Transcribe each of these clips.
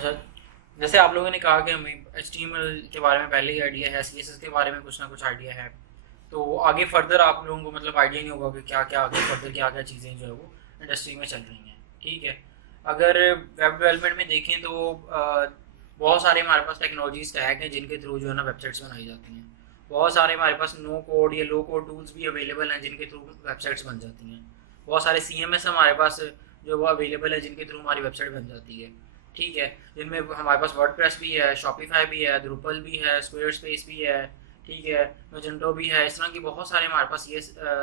अच्छा, जैसे आप लोगों ने कहा कि हमें HTML के बारे में पहले ही आइडिया है, CSS के बारे में कुछ ना कुछ आइडिया है, तो आगे फर्दर आप लोगों को मतलब आइडिया नहीं होगा कि क्या क्या आगे फर्दर क्या क्या चीज़ें जो है वो इंडस्ट्री में चल रही हैं। ठीक है। अगर वेब डेवलपमेंट में देखें तो बहुत सारे हमारे पास टेक्नोलॉजी स्टैक हैं जिनके थ्रू जो है ना वेबसाइट्स बनाई जाती हैं। बहुत सारे हमारे पास नो कोड या लो कोड टूल्स भी अवेलेबल हैं जिनके थ्रू वेबसाइट्स बन जाती हैं। बहुत सारे CMS हमारे पास जो वो अवेलेबल है जिनके थ्रू हमारी वेबसाइट बन जाती है। ठीक है। जिनमें हमारे पास वर्डप्रेस भी है, शॉपिफाई भी है, द्रुपल भी है, स्क्वेयर स्पेस भी है। ठीक है। मेजेंटो भी है। इस तरह की बहुत सारे हमारे पास ये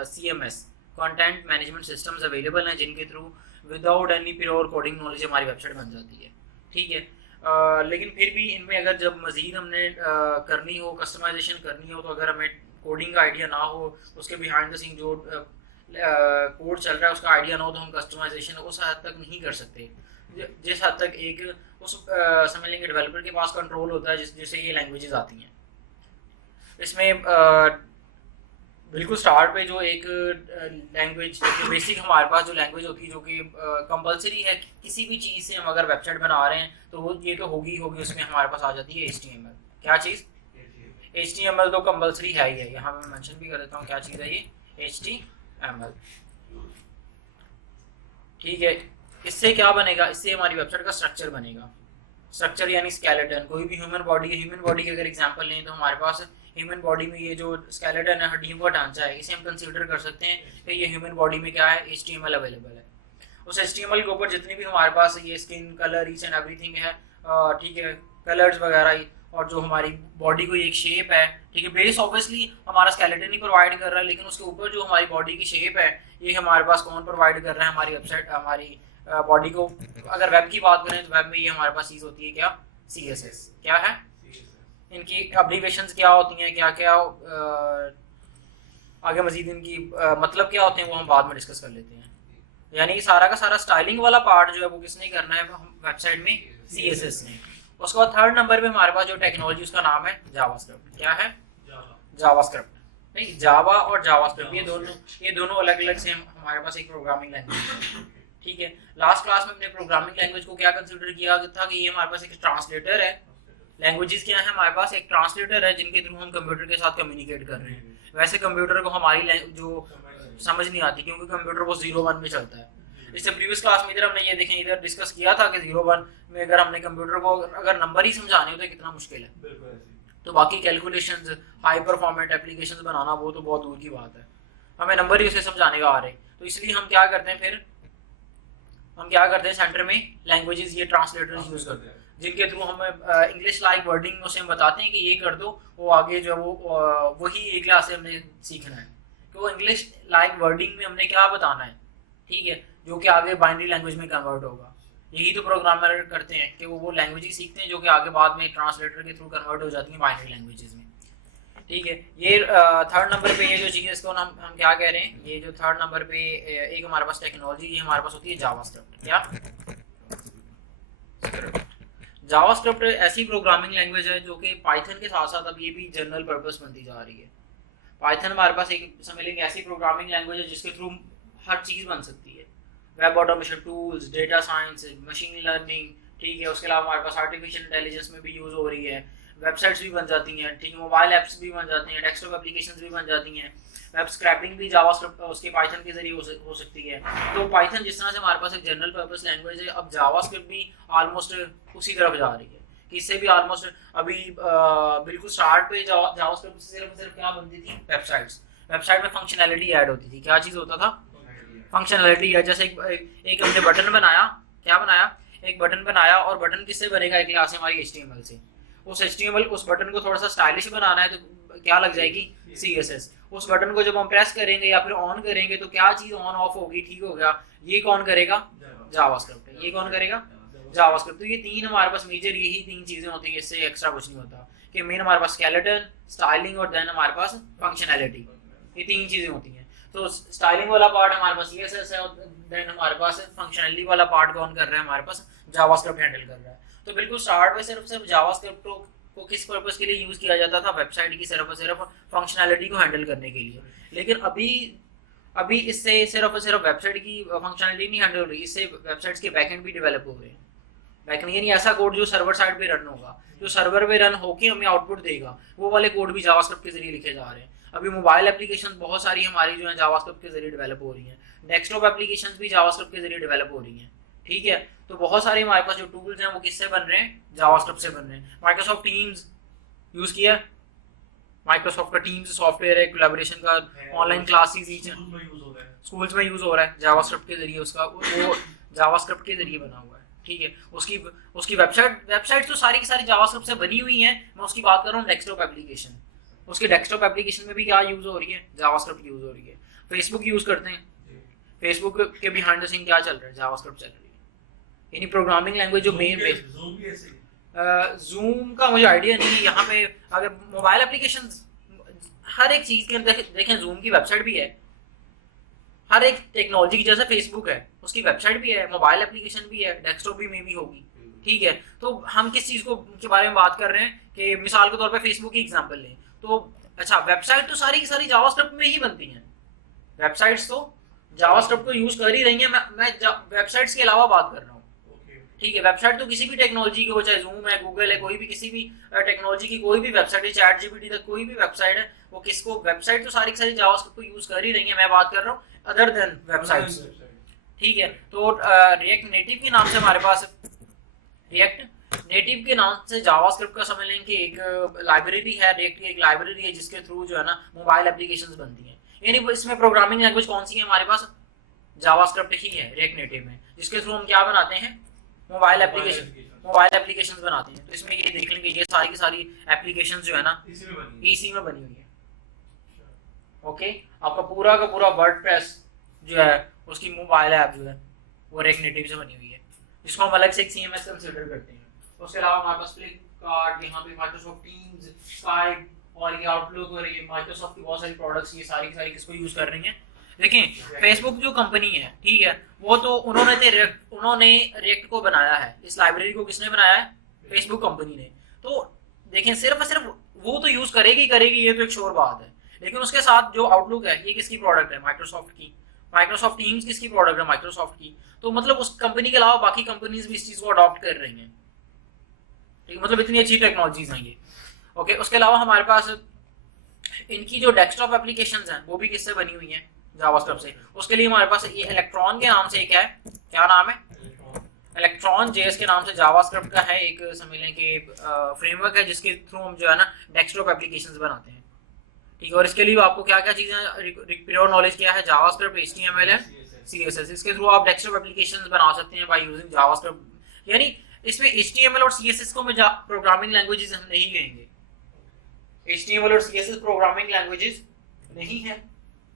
CMS content management systems available हैं जिनके through without any pure coding knowledge हमारी वेबसाइट बन जाती है। ठीक है। लेकिन फिर भी इनमें अगर जब मज़ीद हमने करनी हो, कस्टमाइजेशन करनी हो, तो अगर हमें कोडिंग का आइडिया ना हो, उसके बिहाइंड द सीन जो कोड चल रहा है उसका आइडिया ना हो, तो हम कस्टमाइजेशन उस हद तक नहीं कर सकते जिस हद तक एक उस समझ लेंगे डेवलपर के पास कंट्रोल होता है जिससे ये लैंग्वेजेस आती हैं। इसमें बिल्कुल स्टार्ट पे जो एक लैंग्वेज बेसिक हमारे पास जो लैंग्वेज होती है जो कि कंपलसरी है, किसी भी चीज़ से हम अगर वेबसाइट बना रहे हैं तो वो ये तो होगी होगी, उसमें हमारे पास आ जाती है HTML। क्या चीज़? HTML तो कंपलसरी है ही है। यहाँ मैं मेंशन भी कर देता हूँ क्या चीज़ है ये, HTML। ठीक है। इससे क्या बनेगा? इससे हमारी वेबसाइट का स्ट्रक्चर बनेगा। स्ट्रक्चर यानी स्केलेटन। कोई भी ह्यूमन बॉडी है, ह्यूमन बॉडी की अगर एग्जांपल लें तो हमारे पास ह्यूमन बॉडी में ये जो स्केलेटन है, हड्डियों का ढांचा है, इसे हम कंसीडर कर सकते हैं कि ये ह्यूमन बॉडी में क्या है, HTML अवेलेबल है। उस HTML के ऊपर जितनी भी हमारे पास ये skin colour each and everything है, ठीक है, कलर्स वगैरह, और जो हमारी बॉडी को एक शेप है, ठीक है, बेस ऑब्वियसली हमारा स्केलेटन ही प्रोवाइड कर रहा है, लेकिन उसके ऊपर जो हमारी बॉडी की शेप है ये हमारे पास कौन प्रोवाइड कर रहा है? हमारी वेबसाइट, हमारी बॉडी को। अगर वेब की बात करें तो वेब में ये हमारे पास चीज़ होती है क्या, CSS। क्या है? इनकी एब्रीवेशंस क्या होती हैं, क्या क्या आगे मजीद इनकी मतलब क्या होते हैं वो हम बाद में डिस्कस कर लेते हैं। यानी कि सारा का सारा स्टाइलिंग वाला पार्ट जो है वो किसने करना है वेबसाइट में, CSS ने। उसके बाद थर्ड नंबर पे हमारे पास जो टेक्नोलॉजी उसका नाम है जावास्क्रिप्ट। क्या है? जावास्क्रिप्ट। नहीं, जावा और जावास्क्रिप्ट ये दोनों अलग अलग से हमारे पास एक प्रोग्रामिंग लैंग्वेज है। ठीक है। लास्ट क्लास में हमने प्रोग्रामिंग लैंग्वेज को क्या कंसीडर किया था कि ये हमारे पास एक ट्रांसलेटर है। लैंग्वेजेस क्या है? हमारे पास एक ट्रांसलेटर है जिनके थ्रू हम कंप्यूटर के साथ कम्युनिकेट कर रहे हैं। वैसे कंप्यूटर को हमारी जो समझ नहीं आती क्योंकि कंप्यूटर वो 0-1 में चलता है। इससे प्रीवियस क्लास में इधर हमने ये देखें, इधर डिस्कस किया था कि 0-1 में अगर हमने कंप्यूटर को अगर नंबर ही समझाने हो तो कितना मुश्किल है। तो बाकी कैलकुलेशंस, हाई परफॉर्मेंट एप्लीकेशंस बनाना वो तो बहुत दूर की बात है, हमें नंबर ही उसे समझाने का आ रहे। तो इसलिए हम क्या करते हैं, फिर हम क्या करते हैं, सेंटर में लैंग्वेजेस ये ट्रांसलेटर्स यूज करते हैं जिनके थ्रू हम इंग्लिश लाइक वर्डिंग उसे हम बताते हैं कि ये कर दो, वो आगे जो वो वही एक क्लास से हमने सीखना है कि वो इंग्लिश लाइक वर्डिंग में हमने क्या बताना है। ठीक है। जो कि आगे बाइनरी लैंग्वेज में कन्वर्ट होगा। यही तो प्रोग्रामर करते हैं कि वो लैंग्वेज ही सीखते हैं जो कि आगे बाद में ट्रांसलेटर के थ्रू कन्वर्ट हो जाती है बाइनरी लैंग्वेजेस में। ठीक है। ये थर्ड नंबर पे ये जो चीज़ इसको हम क्या कह रहे हैं, ये जो थर्ड नंबर पे एक हमारे पास टेक्नोलॉजी ये हमारे पास होती है जावास्क्रिप्ट। क्या? जावास्क्रिप्ट ऐसी प्रोग्रामिंग लैंग्वेज है जो कि पाइथन के साथ साथ अब ये भी जनरल पर्पस बनती जा रही है। पाइथन हमारे पास एक समझ लेंगे ऐसी प्रोग्रामिंग लैंग्वेज है जिसके थ्रू हर चीज़ बन सकती है। Web automation tools, data science, machine learning, ठीक है, उसके अलावा हमारे पास आर्टिफिशियल इंटेलिजेंस में भी यूज़ हो रही है। वेबसाइट्स भी बन जाती हैं, ठीक है, मोबाइल ऐप्स भी बन जाती हैं, डेस्कटॉप एप्लीकेशंस भी बन जाती हैं, वेब स्क्रैपिंग भी जावास्क्रिप्ट उसके पाइथन के जरिए हो सकती है। तो पाइथन जिस तरह से हमारे पास एक जनरल पर्पस लैंग्वेज है, अब जावास्क्रिप्ट भी ऑलमोस्ट उसी तरफ जा रही है कि इससे भी ऑलमोस्ट अभी बिल्कुल स्टार्ट पे जावास्क्रिप्ट से सिर्फ क्या बनती थी, वेबसाइट्स। वेबसाइट में फंक्शनैलिटी ऐड होती थी। क्या चीज़ होता था? फंक्शनैलिटी है। जैसे एक हमने बटन बनाया, क्या बनाया, एक बटन बनाया, और बटन किससे बनेगा, एक क्लास है हमारी HTML से। उस HTML उस बटन को थोड़ा सा स्टाइलिश बनाना है तो क्या लग जाएगी, CSS। उस बटन को जब हम प्रेस करेंगे या फिर ऑन करेंगे तो क्या चीज़ ऑन ऑफ होगी, ठीक हो गया, ये कौन करेगा, जावास्क्रिप्ट। ये कौन करेगा, जावास्क्रिप्ट। तो ये तीन हमारे पास मेजर यही तीन चीज़ें होती हैं, इससे एक्स्ट्रा कुछ नहीं होता कि मेन हमारे पास स्केलेटन, स्टाइलिंग और देन हमारे पास फंक्शनैलिटी, ये तीन चीज़ें होती हैं। तो स्टाइलिंग वाला पार्ट हमारे पास CSS है, और देन हमारे पास फंक्शनैलिटी वाला पार्ट कौन कर रहा है, हमारे पास जावास्क्रिप्ट हैंडल कर रहा है। तो बिल्कुल स्टार्ट में सिर्फ जावास्क्रिप्ट को किस पर्पस के लिए यूज़ किया जाता था, वेबसाइट की सिर्फ और सिर्फ फंक्शनैलिटी को हैंडल करने के लिए। लेकिन अभी इससे सिर्फ और सिर्फ वेबसाइट की फंक्शनैलिटी नहीं हैंडल हो रही, इससे वेबसाइट्स के बैकएंड भी डेवलप हो रहे हैं। बैकएंड यानी ऐसा कोड जो सर्वर साइड पे रन होगा, जो सर्वर पे रन होके हमें आउटपुट देगा, वो वाले कोड भी जावास्क्रिप्ट के जरिए लिखे जा रहे हैं। अभी मोबाइल एप्लीकेशन बहुत सारी हमारी जो है जावास्क्रिप्ट के जरिए डेवलप हो रही हैं, डेस्कटॉप एप्लीकेशन भी जावास्क्रिप्ट के जरिए डेवलप हो रही हैं, ठीक है। तो बहुत सारे हमारे पास जो टूल्स हैं वो किससे बन रहे हैं, जावास्क्रिप्ट से बन रहे हैं। माइक्रोसॉफ्ट टीम्स यूज किया, माइक्रोसॉफ्ट का टीम्स सॉफ्टवेयर है कोलैबोरेशन का, ऑनलाइन क्लासेस स्कूल्स में यूज हो रहा है जावास्क्रिप्ट के जरिए, उसका वो जावास्क्रिप्ट के जरिए बना हुआ है, ठीक है। उसकी वेबसाइट तो सारी की सारी जावास्क्रिप्ट से बनी हुई है। मैं उसकी बात कर रहा हूँ डेस्कटॉप एप्लीकेशन, उसके डेस्कटॉप एप्लीकेशन में भी क्या यूज हो रही है, जावास्क्रिप्ट यूज हो रही है। फेसबुक यूज करते हैं, फेसबुक के बिहाइंड द सीन क्या चल रहा है, जावास्क्रिप्ट चल रही है। यानी प्रोग्रामिंग लैंग्वेज जो मेन जूम का मुझे आइडिया नहीं है। यहाँ पे अगर मोबाइल एप्लीकेशन हर एक चीज के अंदर देखें, जूम की वेबसाइट भी है, हर एक टेक्नोलॉजी की, जैसे फेसबुक है उसकी वेबसाइट भी है, मोबाइल एप्लीकेशन भी है, डेस्कटॉप भी में भी होगी, ठीक है। तो हम किस चीज को के बारे में बात कर रहे हैं कि मिसाल के तौर पे फेसबुक की एग्जांपल लें तो अच्छा, वेबसाइट तो सारी की सारी जावास्क्रिप्ट में ही बनती हैं, वेबसाइट्स तो जावास्क्रिप्ट को यूज कर ही रही हैं। मैं वेबसाइट्स के अलावा बात कर रहा हूँ, ठीक है। वेबसाइट तो किसी भी टेक्नोलॉजी की हो, चाहे जूम है, गूगल है, कोई भी किसी भी टेक्नोलॉजी की कोई भी वेबसाइट है, चैट जीपीटी तक कोई भी वेबसाइट है, वो किसको वेबसाइट तो सारी की सारी जावास्क्रिप्ट को यूज कर ही रही है। मैं बात कर रहा हूँ अदर देन वेबसाइट्स, ठीक है। तो रिएक्ट नेटिव के नाम से हमारे पास, रिएक्ट नेटिव के नाम से जावास्क्रिप्ट का समझ लें कि एक लाइब्रेरी है, रिएक्ट की एक लाइब्रेरी है जिसके थ्रू जो है ना मोबाइल एप्लीकेशंस बनती हैं। यानी इसमें प्रोग्रामिंग लैंग्वेज कौन सी है हमारे पास, जावास्क्रिप्ट ही है रिएक्ट नेटिव में, जिसके थ्रू हम क्या बनाते हैं, मोबाइल एप्लीकेशंस बनाते हैं। तो इसमें ये देख लेंगे ये सारी की सारी एप्लीकेशंस जो है ना इसी में बनी हुई है, ओके। आपका पूरा का पूरा वर्डप्रेस जो है उसकी मोबाइल ऐप जो है वो रिएक्ट नेटिव से बनी हुई है, जिसको हम अलग से एक सीएमएस कंसीडर करते हैं। उसके अलावा हमारे पास फ्लिपकार्ट, यहाँ पे माइक्रोसॉफ्ट टीम्स, स्काइप और ये आउटलुक और ये माइक्रोसॉफ्ट की बहुत सारी प्रोडक्ट्स, ये सारी की सारी किसको यूज कर रही हैं। देखिए फेसबुक जो कंपनी है, ठीक है, वो तो उन्होंने रिएक्ट को बनाया है, इस लाइब्रेरी को किसने बनाया है, फेसबुक कंपनी ने। तो देखें सिर्फ वो तो यूज करेगी ये तो एक श्योर बात है, लेकिन उसके साथ जो आउटलुक है ये किसकी प्रोडक्ट है, माइक्रोसॉफ्ट की। माइक्रोसॉफ्ट टीम्स किसकी प्रोडक्ट है, माइक्रोसॉफ्ट की। तो मतलब उस कंपनी के अलावा बाकी कंपनीज भी इस चीज को अडॉप्ट कर रही हैं, ठीक है। मतलब इतनी अच्छी टेक्नोलॉजीज हैं ये, ओके। उसके अलावा हमारे पास इनकी जो डेस्कटॉप एप्लीकेशंस हैं वो भी किससे बनी हुई हैं, जावास्क्रिप्ट से। उसके लिए हमारे पास ये इलेक्ट्रॉन के नाम से एक है, क्या नाम है, इलेक्ट्रॉन जेएस के नाम से जावास्क्रिप्ट का है एक समझ लें कि फ्रेमवर्क है, जिसके थ्रू हम जो है ना डेस्कटॉप एप्लीकेशंस बनाते हैं, ठीक है। और इसके लिए आपको क्या क्या चीजें प्योर नॉलेज क्या है, जावास्क्रिप्ट, एचटीएमएल है, सीएसएस। इसके थ्रू आप डेस्कटॉप एप्लीकेशंस बना सकते हैं बाय यूजिंग जावास्क्रिप्ट। यानी इसमें एचटीएमएल और सीएसएस को मैं प्रोग्रामिंग लैंग्वेजेस हम नहीं कहेंगे, एचटीएमएल और सीएसएस प्रोग्रामिंग लैंग्वेजेस नहीं है।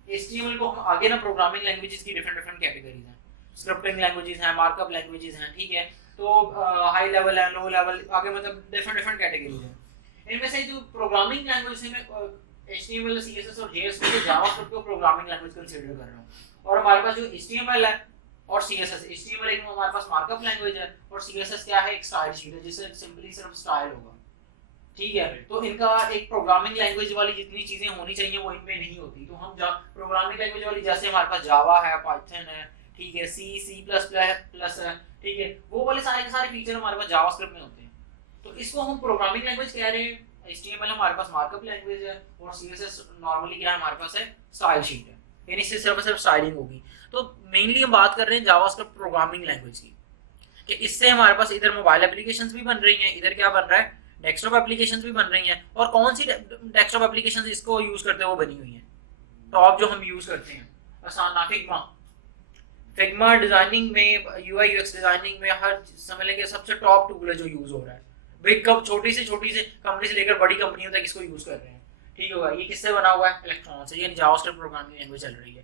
एचटीएमएल को हम आगे ना प्रोग्रामिंग लैंग्वेजेस की डिफरेंट कैटेगरीज हैं, स्क्रिप्टिंग लैंग्वेजेस हैं, मार्कअप लैंग्वेजेस हैं, ठीक है। तो हाई लेवल है, लो लेवल, आगे मतलब डिफरेंट कैटेगरीज हैं। इनमें से जो प्रोग्रामिंग लैंग्वेज है, मैं HTML, CSS और JS को जावास्क्रिप्ट को प्रोग्रामिंग लैंग्वेज कंसीडर कर रहा हूं। और हमारे पास जो HTML है और CSS, HTML एक हमारे पास मार्कअप लैंग्वेज है और CSS क्या है, एक स्टाइल शीट है, जिससे सिंपली सिर्फ स्टाइल होगा, ठीक है। तो इनका एक प्रोग्रामिंग लैंग्वेज वाली जितनी चीजें होनी चाहिए वो इनमें नहीं होती। तो हम प्रोग्रामिंग लैंग्वेज वाली जैसे हमारे पास जावा है, पाइथन है, ठीक है, C++ है, ठीक है, वो वाले सारे के सारे फीचर हमारे पास जावास्क्रिप्ट में होते हैं। तो इसको हम प्रोग्रामिंग लैंग्वेज कह रहे हैं। HTML हमारे पास मार्कअप लैंग्वेज है और CSS नॉर्मली क्या है हमारे पास है, स्टाइल शीट है, यानी इससे सिर्फ स्टाइलिंग होगी। तो मेनली हम बात कर रहे हैं जावास्क्रिप्ट प्रोग्रामिंग लैंग्वेज की, कि इससे हमारे पास इधर मोबाइल एप्लीकेशंस भी बन रही हैं, इधर क्या बन रहा है, डेस्कटॉप एप्लीकेशंस भी बन रही हैं। और कौन सी डेस्कटॉप एप्लीकेशंस इसको यूज करते हैं वो बनी हुई हैं, टॉप जो हम यूज करते हैं आसाना, फिग्मा डिजाइनिंग में, UI UX डिजाइनिंग में हर समझ लेंगे सबसे टॉप टूल है जो यूज हो रहा है। बिग कब छोटी से कंपनी से लेकर बड़ी कंपनियों तक इसको यूज कर रहे हैं, ठीक होगा। ये किससे बना हुआ है, इलेक्ट्रॉन से, यानी जावास्क्रिप्ट प्रोग्रामिंग लैंग्वेज चल रही है,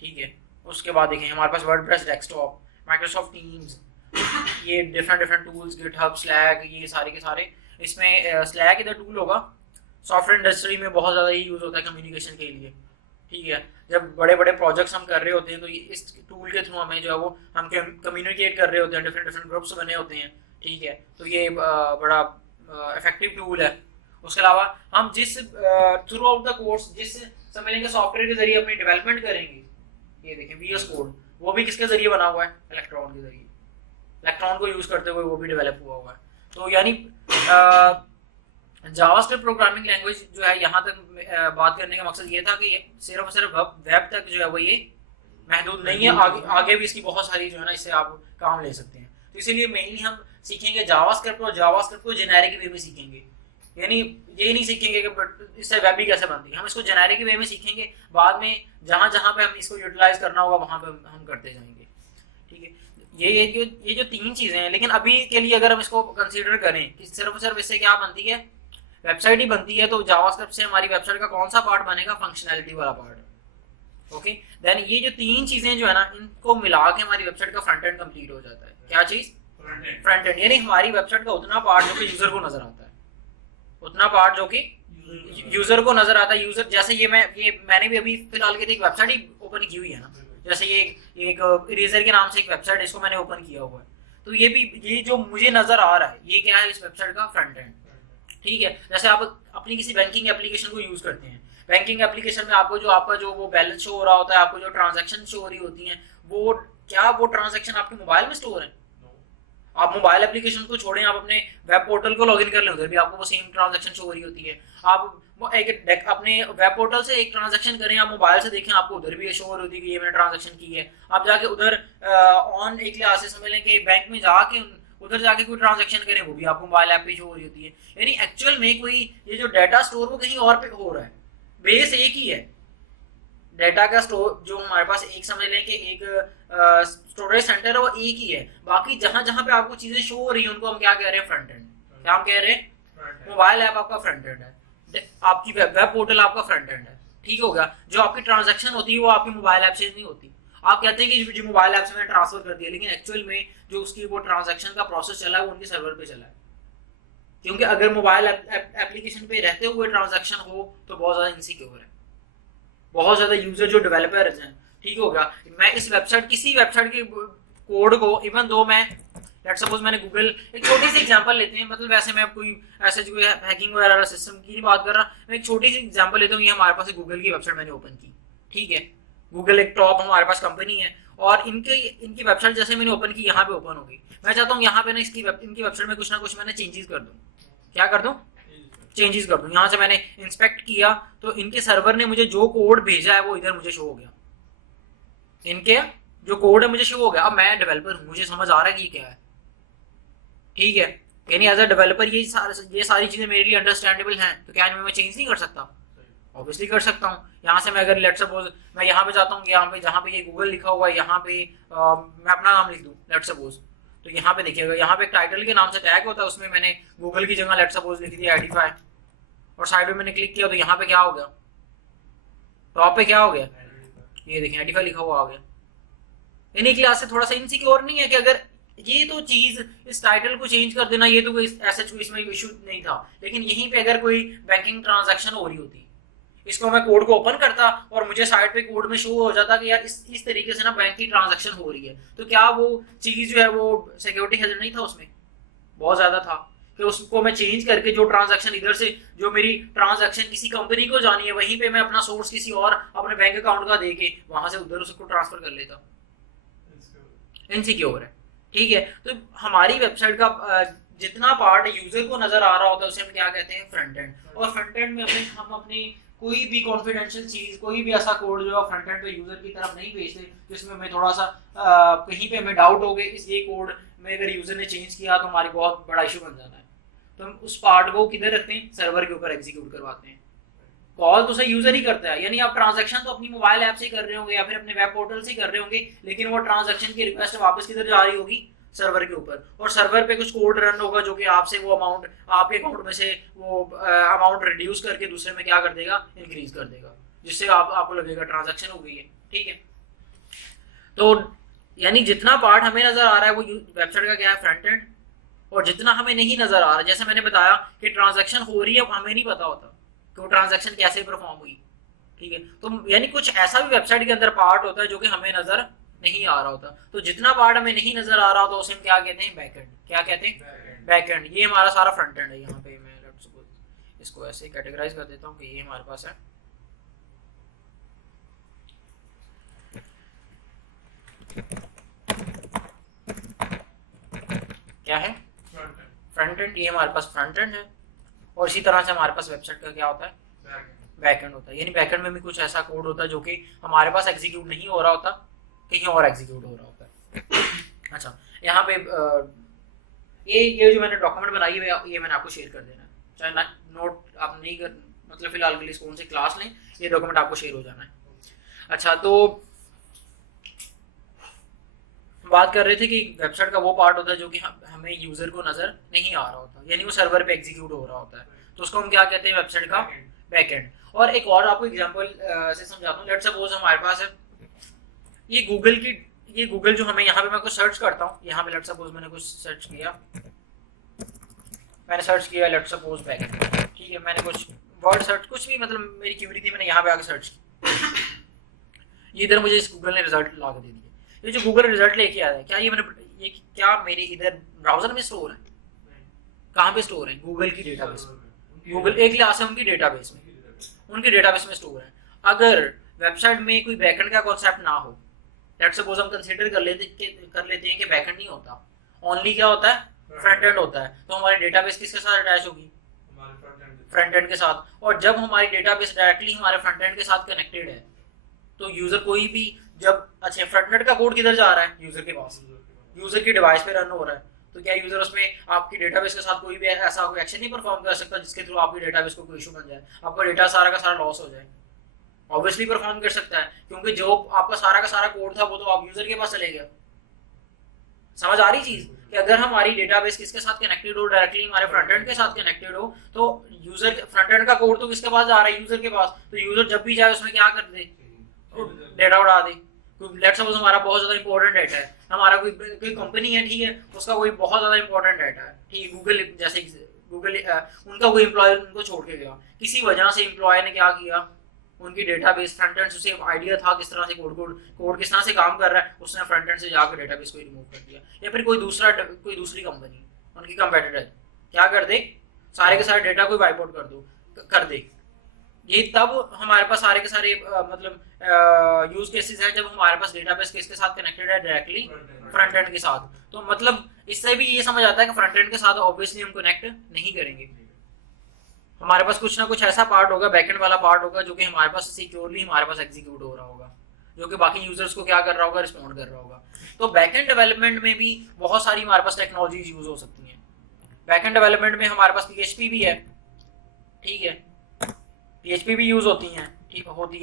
ठीक है। उसके बाद देखें हमारे पास वर्डप्रेस डेस्कटॉप, माइक्रोसॉफ्ट टीम्स, ये डिफरेंट टूल्स, गिटहब, स्लैक, ये सारे के सारे। इसमें स्लैक इधर टूल होगा, सॉफ्टवेयर इंडस्ट्री में बहुत ज़्यादा यूज होता है कम्युनिकेशन के लिए, ठीक है। जब बड़े प्रोजेक्ट्स हम कर रहे होते हैं तो इस टूल के थ्रू हमें जो है वो हम कम्युनिकेट कर रहे होते हैं, डिफरेंट ग्रुप्स बने होते हैं, ठीक है। तो ये बड़ा इफेक्टिव टूल है। उसके अलावा हम जिस थ्रू आउट द कोर्स जिस समझ लेंगे सॉफ्टवेयर के जरिए अपनी डेवलपमेंट करेंगे, ये देखें VS कोड, वो भी किसके जरिए बना हुआ है, इलेक्ट्रॉन के जरिए, इलेक्ट्रॉन को यूज करते हुए वो भी डेवलप हुआ है। तो यानी जावास्क्रिप्ट प्रोग्रामिंग लैंग्वेज जो है, यहाँ तक बात करने का मकसद ये था कि सिर्फ और सिर्फ वेब तक जो है वो ये महदूद नहीं है, आगे भी इसकी बहुत सारी जो है ना इससे आप काम ले सकते हैं। तो इसीलिए मेनली हम सीखेंगे जावास्क्रिप्ट, और जावास्क्रिप्ट को जेनेरिक वे में सीखेंगे, यानी ये नहीं सीखेंगे कि इससे वेब भी कैसे बनती है, हम इसको जेनेरिक वे में सीखेंगे। बाद में जहां जहां पे हम इसको यूटिलाइज करना होगा वहां पे हम करते जाएंगे, ठीक है। ये जो तीन चीजें हैं, लेकिन अभी के लिए अगर हम इसको कंसीडर करें कि सिर्फ इससे क्या बनती है, वेबसाइट ही बनती है, तो जावास्क्रिप्ट से हमारी वेबसाइट का कौन सा पार्ट बनेगा, फंक्शनैलिटी वाला पार्ट। ओके, देन ये जो तीन चीजें जो है ना, इनको मिला के हमारी वेबसाइट का फ्रंट एंड कंप्लीट हो जाता है। क्या चीज? फ्रंट एंड, यानी हमारी वेबसाइट का उतना पार्ट जो कि यूजर को नजर आता है, उतना पार्ट जो कि यूजर को नजर आता है। यूजर जैसे ये मैंने भी अभी फिलहाल की एक वेबसाइट ही ओपन की हुई है ना, जैसे ये एक इरेजर के नाम से एक वेबसाइट इसको मैंने ओपन किया हुआ है, तो ये जो मुझे नजर आ रहा है ये क्या है, इस वेबसाइट का फ्रंट एंड, ठीक है। जैसे आप अपनी किसी बैंकिंग एप्लीकेशन को यूज करते हैं, बैंकिंग एप्लीकेशन में आपका जो वो बैलेंस शो हो रहा होता है, आपको जो ट्रांजैक्शन शो हो रही होती हैं, वो ट्रांजैक्शन आपके मोबाइल में स्टोर है? आप मोबाइल एप्लीकेशन को छोड़ें, आप अपने वेब पोर्टल को लॉगिन कर लें, उधर भी आपको वो सेम ट्रांजैक्शन शो हो रही होती है। आप अपने वेब पोर्टल से एक ट्रांजैक्शन करें, आप मोबाइल से देखें, आपको उधर भी शो हो रही होती है कि ये मैंने ट्रांजैक्शन की है। आप जाके उधर ऑन एक लिहाज से समझ लें कि बैंक में जाके उधर जाके कोई ट्रांजैक्शन करें, वो भी आपको मोबाइल ऐप पे शो हो रही होती है। यानी एक्चुअल में कोई ये जो डाटा स्टोर वो कहीं और पे हो रहा है, बेस एक ही है। डाटा का स्टोर जो हमारे पास एक समझ लें कि एक स्टोरेज सेंटर है, वो एक ही है। बाकी जहां जहां पे आपको चीजें शो हो रही है उनको हम क्या कह रहे हैं, फ्रंट एंड। क्या हम कह रहे हैं? मोबाइल ऐप आपका फ्रंट एंड है, आपकी वेब पोर्टल आपका फ्रंट एंड है, ठीक हो गया। जो आपकी ट्रांजैक्शन होती है वो आपकी मोबाइल ऐप से नहीं होती। आप कहते हैं कि जो मोबाइल ऐप से मैंने ट्रांसफर कर दिया, लेकिन एक्चुअल में जो उसकी वो ट्रांजैक्शन का प्रोसेस चला है वो उनके सर्वर पे चला है। क्योंकि अगर मोबाइल एप्लीकेशन पे रहते हुए ट्रांजैक्शन हो तो बहुत ज्यादा इनसिक्योर है, बहुत ज्यादा यूजर जो डेवलपर्स हैं, ठीक होगा। मैं इस वेबसाइट किसी वेबसाइट के कोड को, इवन दो मैं लेट्स सपोज मैंने गूगल, एक छोटी सी एग्जांपल लेते हैं, मतलब वैसे मैं कोई ऐसे कोई हैकिंग वगैरह सिस्टम की नहीं बात कर रहा, मैं एक छोटी सी एग्जांपल लेता हूँ। ये हमारे पास गूगल की वेबसाइट मैंने ओपन की, ठीक है। गूगल एक टॉप हमारे पास कंपनी है, और इनकी वेबसाइट जैसे मैंने ओपन की, यहाँ पे ओपन होगी। मैं चाहता हूँ यहाँ पे ना इनकी वेबसाइट में कुछ ना कुछ मैंने चेंजेस कर दूँ। क्या कर दूँ? चेंजेस कर दूँ। यहाँ से मैंने इंस्पेक्ट किया तो इनके सर्वर ने मुझे जो कोड भेजा है वो इधर मुझे शो हो गया, इनके जो कोड है मुझे शो हो गया। अब मैं डेवलपर हूँ, मुझे समझ आ रहा है कि क्या है, ठीक है। यानी एज अ डेवलपर ये सारी चीजें मेरे लिए अंडरस्टैंडेबल हैं, तो क्या मैं चेंज नहीं कर सकता? ऑब्वियसली कर सकता हूँ। यहाँ से मैं अगर लेट्स सपोज मैं यहाँ पे जाता हूँ, यहाँ पे जहाँ पे ये गूगल लिखा हुआ है, यहाँ पे मैं अपना नाम लिख दूँ लेट्स सपोज, तो यहाँ पे देखिएगा, यहाँ पे टाइटल के नाम से टैग होता है, उसमें मैंने गूगल की जगह लेट्स सपोज लिख दिया एडिफाई, और साइड में मैंने क्लिक किया तो यहाँ पे क्या हो गया, टॉप पे क्या हो गया, ये देखें एडिफाई लिखा हुआ आ गया। इन्हीं क्लास से थोड़ा सा इनसिक्योर नहीं है कि अगर ये तो चीज इस टाइटल को चेंज कर देना, ये तो कोई ऐसा कोई इसमें इशू नहीं था, लेकिन यहीं पे अगर कोई बैंकिंग ट्रांजैक्शन हो रही होती, इसको मैं कोड को ओपन करता और मुझे साइड पे कोड में शो हो जाता कि यार इस तरीके से ना बैंक की ट्रांजैक्शन हो रही है, तो क्या वो चीज जो है वो सिक्योरिटी हैजर्ड नहीं था उसमें? बहुत ज्यादा था कि उसको मैं चेंज करके जो ट्रांजैक्शन इधर से, जो मेरी ट्रांजैक्शन किसी कंपनी को जानी है, वहीं पे मैं अपना सोर्स किसी और अपने बैंक अकाउंट का देके वहां से उधर उसको ट्रांसफर कर लेता। इनसिक्योर है, ठीक है। तो हमारी वेबसाइट का जितना पार्ट यूजर को नजर आ रहा होता है उसे हम क्या कहते हैं, फ्रंट एंड। और फ्रंट एंड में हम अपनी कोई भी कॉन्फिडेंशियल चीज, कोई भी ऐसा कोड जो है फ्रंट एंड पे यूजर की तरफ नहीं भेजते जिसमें हमें थोड़ा सा कहीं पे हमें डाउट हो गए इस ये कोड में अगर यूजर ने चेंज किया तो हमारी बहुत बड़ा इशू बन जाता है। तो हम उस पार्ट को किधर रखते हैं, सर्वर के ऊपर एग्जीक्यूट करवाते हैं। कॉल तो सही यूजर ही करता है, यानी आप ट्रांजैक्शन तो अपनी मोबाइल ऐप से कर रहे होंगे या फिर अपने वेब पोर्टल से कर रहे होंगे, लेकिन वो ट्रांजैक्शन की रिक्वेस्ट वापस किधर जा रही होगी, सर्वर के ऊपर। और सर्वर पे कुछ कोड रन होगा जो कि आपसे वो अमाउंट, आपके अकाउंट में से वो अमाउंट रिड्यूस करके दूसरे में क्या कर देगा, इंक्रीज कर देगा, जिससे आपको लगेगा ट्रांजैक्शन हो गई है, ठीक है। तो यानी जितना पार्ट हमें नजर आ रहा है वो वेबसाइट का क्या है, फ्रंट एंड। और जितना हमें नहीं नजर आ रहा, जैसे मैंने बताया कि ट्रांजैक्शन हो रही है, हमें नहीं पता होता कि वो ट्रांजैक्शन कैसे परफॉर्म हुई, ठीक है। तो यानी कुछ ऐसा भी वेबसाइट के अंदर पार्ट होता है जो कि हमें नजर नहीं आ रहा होता। तो जितना पार्ट हमें नहीं नजर आ रहा होता उसे हम क्या कहते हैं, बैकएंड। क्या कहते हैं, बैकएंड। ये हमारा सारा फ्रंट एंड है। यहाँ पे मैं इसको ऐसे कैटेगराइज कर देता हूँ कि ये हमारे पास है क्या है, फ्रंट एंड, ये हमारे पास फ्रंट एंड है। और इसी तरह से हमारे पास वेबसाइट का क्या होता है, बैक एंड होता है। यानी बैक एंड में भी कुछ ऐसा कोड होता है जो कि हमारे पास एग्जीक्यूट नहीं हो रहा होता, कहीं और एग्जीक्यूट हो रहा होता है। अच्छा, यहाँ पे ये जो मैंने डॉक्यूमेंट बनाई है ये मैंने आपको शेयर कर देना है, चाहे नोट आप नहीं कर, मतलब फिलहाल के लिए कौन से क्लास लें, ये डॉक्यूमेंट आपको शेयर हो जाना है। अच्छा, तो बात कर रहे थे कि वेबसाइट का वो पार्ट होता है जो कि हमें यूजर को नजर नहीं आ रहा होता, यानी वो सर्वर पे एग्जीक्यूट हो रहा होता है, तो उसको हम क्या कहते हैं, वेबसाइट का बैक एंड। और एक और आपको एग्जांपल से समझाता हूँ। लेट्स सपोज हमारे पास है ये गूगल जो हमें यहाँ पे मैं कुछ सर्च करता हूँ, यहाँ पे लेट्स सपोज मैंने कुछ सर्च किया, लेट्स सपोज बैक एंड, ठीक है, मैंने कुछ वर्ड सर्च, कुछ भी मतलब मेरी क्वेरी थी, मैंने यहाँ पे आके सर्च की, ये इधर मुझे इस गूगल ने रिजल्ट ला के दे दिया। ये जो गूगल रिजल्ट लेके आया है, ये क्या मेरे इधर ब्राउजर में स्टोर है, कहाँ पे स्टोर है, गूगल की डेटाबेस में। गूगल एक क्लास है उनकी डेटाबेस में, उनके डेटाबेस में स्टोर है। अगर वेबसाइट में कोई बैकएंड का कॉन्सेप्ट ना हो, लेट्स सपोज हम कंसीडर कर लेते हैं कि बैकएंड नहीं होता, ओनली क्या होता है, फ्रंट एंड होता है, तो हमारी डेटाबेस किसके साथ अटैच होगी, फ्रंट एंड के साथ। और जब हमारी डेटाबेस डायरेक्टली हमारे फ्रंट एंड के साथ कनेक्टेड है, तो यूजर कोई भी जब, अच्छा फ्रंट एंड का कोड किधर जा रहा है, यूजर के पास, यूजर की डिवाइस पे रन हो रहा है, तो क्या यूजर उसमें आपकी डेटाबेस के साथ कोई भी ऐसा कोई एक्शन नहीं परफॉर्म कर सकता जिसके थ्रू आपकी डेटाबेस को कोई इशू बन जाए, आपका डेटा सारा का सारा लॉस हो जाए? ऑब्वियसली परफॉर्म कर सकता है, क्योंकि जो आपका सारा का सारा कोड था वो तो आप यूजर के पास चले गया। समझ आ रही चीज कि अगर हमारी डेटाबेस किसके साथ कनेक्टेड हो, डायरेक्टली हमारे फ्रंट एंड के साथ कनेक्टेड हो, तो यूजर फ्रंट एंड का कोड तो किसके पास जा रहा है, यूजर के पास, तो यूजर जब भी जाए उसमें क्या कर दे, डेटा उड़ा दे। लेट्स सपोज हमारा बहुत ज्यादा इंपॉर्टेंट डेटा है, हमारा कोई कंपनी है, ठीक है, उसका कोई बहुत ज्यादा इंपॉर्टेंट डेटा है, ठीक है, गूगल जैसे गूगल उनका कोई एम्प्लॉय उनको छोड़ के गया, किसी वजह से एम्प्लॉय ने क्या किया, उनकी डेटाबेस फ्रंट एंड से आइडिया था किस तरह से कोड किस तरह से काम कर रहा है, उसने फ्रंट एंड से जाकर डेटाबेस को रिमूव कर दिया। या फिर कोई दूसरी कंपनी उनकी कंपेटिटर क्या कर दे, सारे के सारे डेटा को वाइप आउट कर दे। ये तब हमारे पास सारे के सारे मतलब यूज केसेस हैं जब हमारे पास डेटाबेस किसके साथ कनेक्टेड है, डायरेक्टली फ्रंट एंड के साथ। तो मतलब इससे भी ये समझ आता है कि फ्रंट एंड के साथ ऑब्वियसली हम कनेक्ट नहीं करेंगे, हमारे पास कुछ ना कुछ ऐसा पार्ट होगा, बैकएंड वाला पार्ट होगा जो कि हमारे पास सिक्योरली हमारे पास एग्जीक्यूट हो रहा होगा, जो कि बाकी यूजर्स को क्या कर रहा होगा, रिस्पॉन्ड कर रहा होगा। तो बैकएंड डेवलपमेंट में भी बहुत सारी हमारे पास टेक्नोलॉजीज यूज हो सकती हैं। बैकएंड डेवलपमेंट में हमारे पास PHP भी है, ठीक है, PHP भी यूज होती है,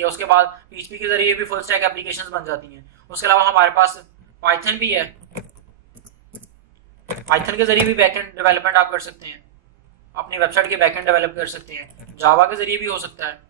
उसके बाद PHP के जरिए भी फुल स्टैक एप्लीकेशंस बन जाती हैं। उसके अलावा हमारे पास पाइथन भी है, पाइथन के जरिए भी बैकएंड डेवलपमेंट आप कर सकते हैं, अपनी वेबसाइट के बैकएंड डेवलप कर सकते हैं। जावा के जरिए भी हो सकता है।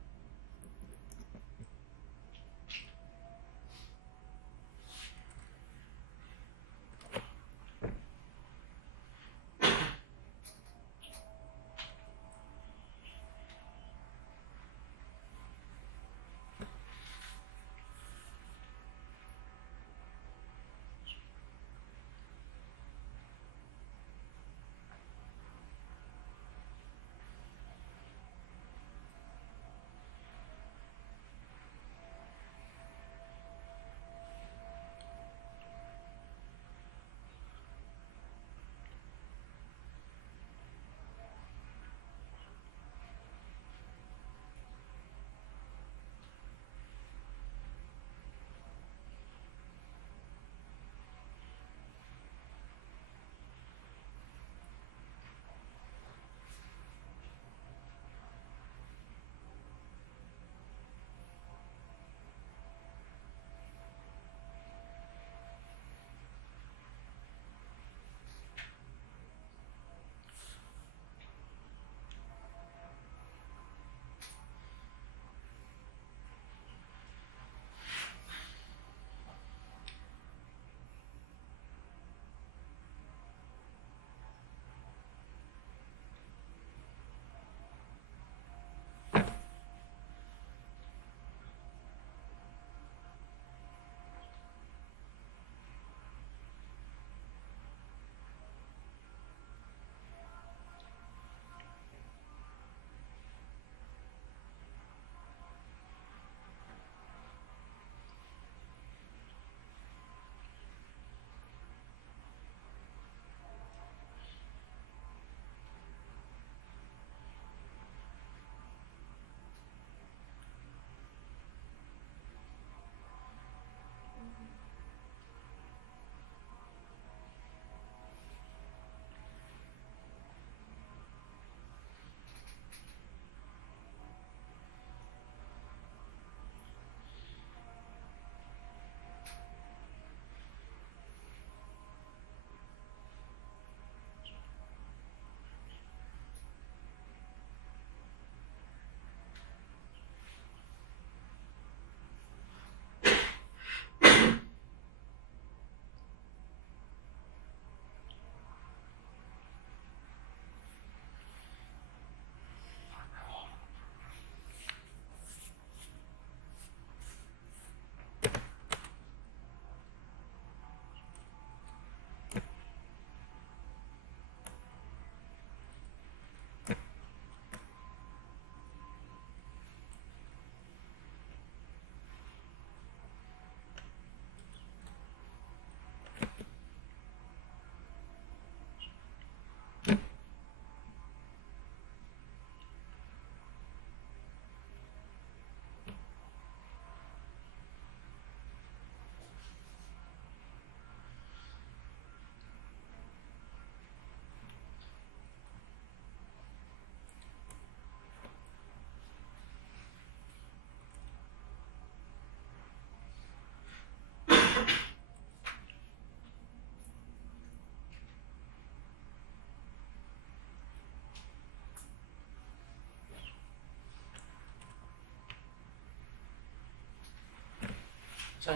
अच्छा,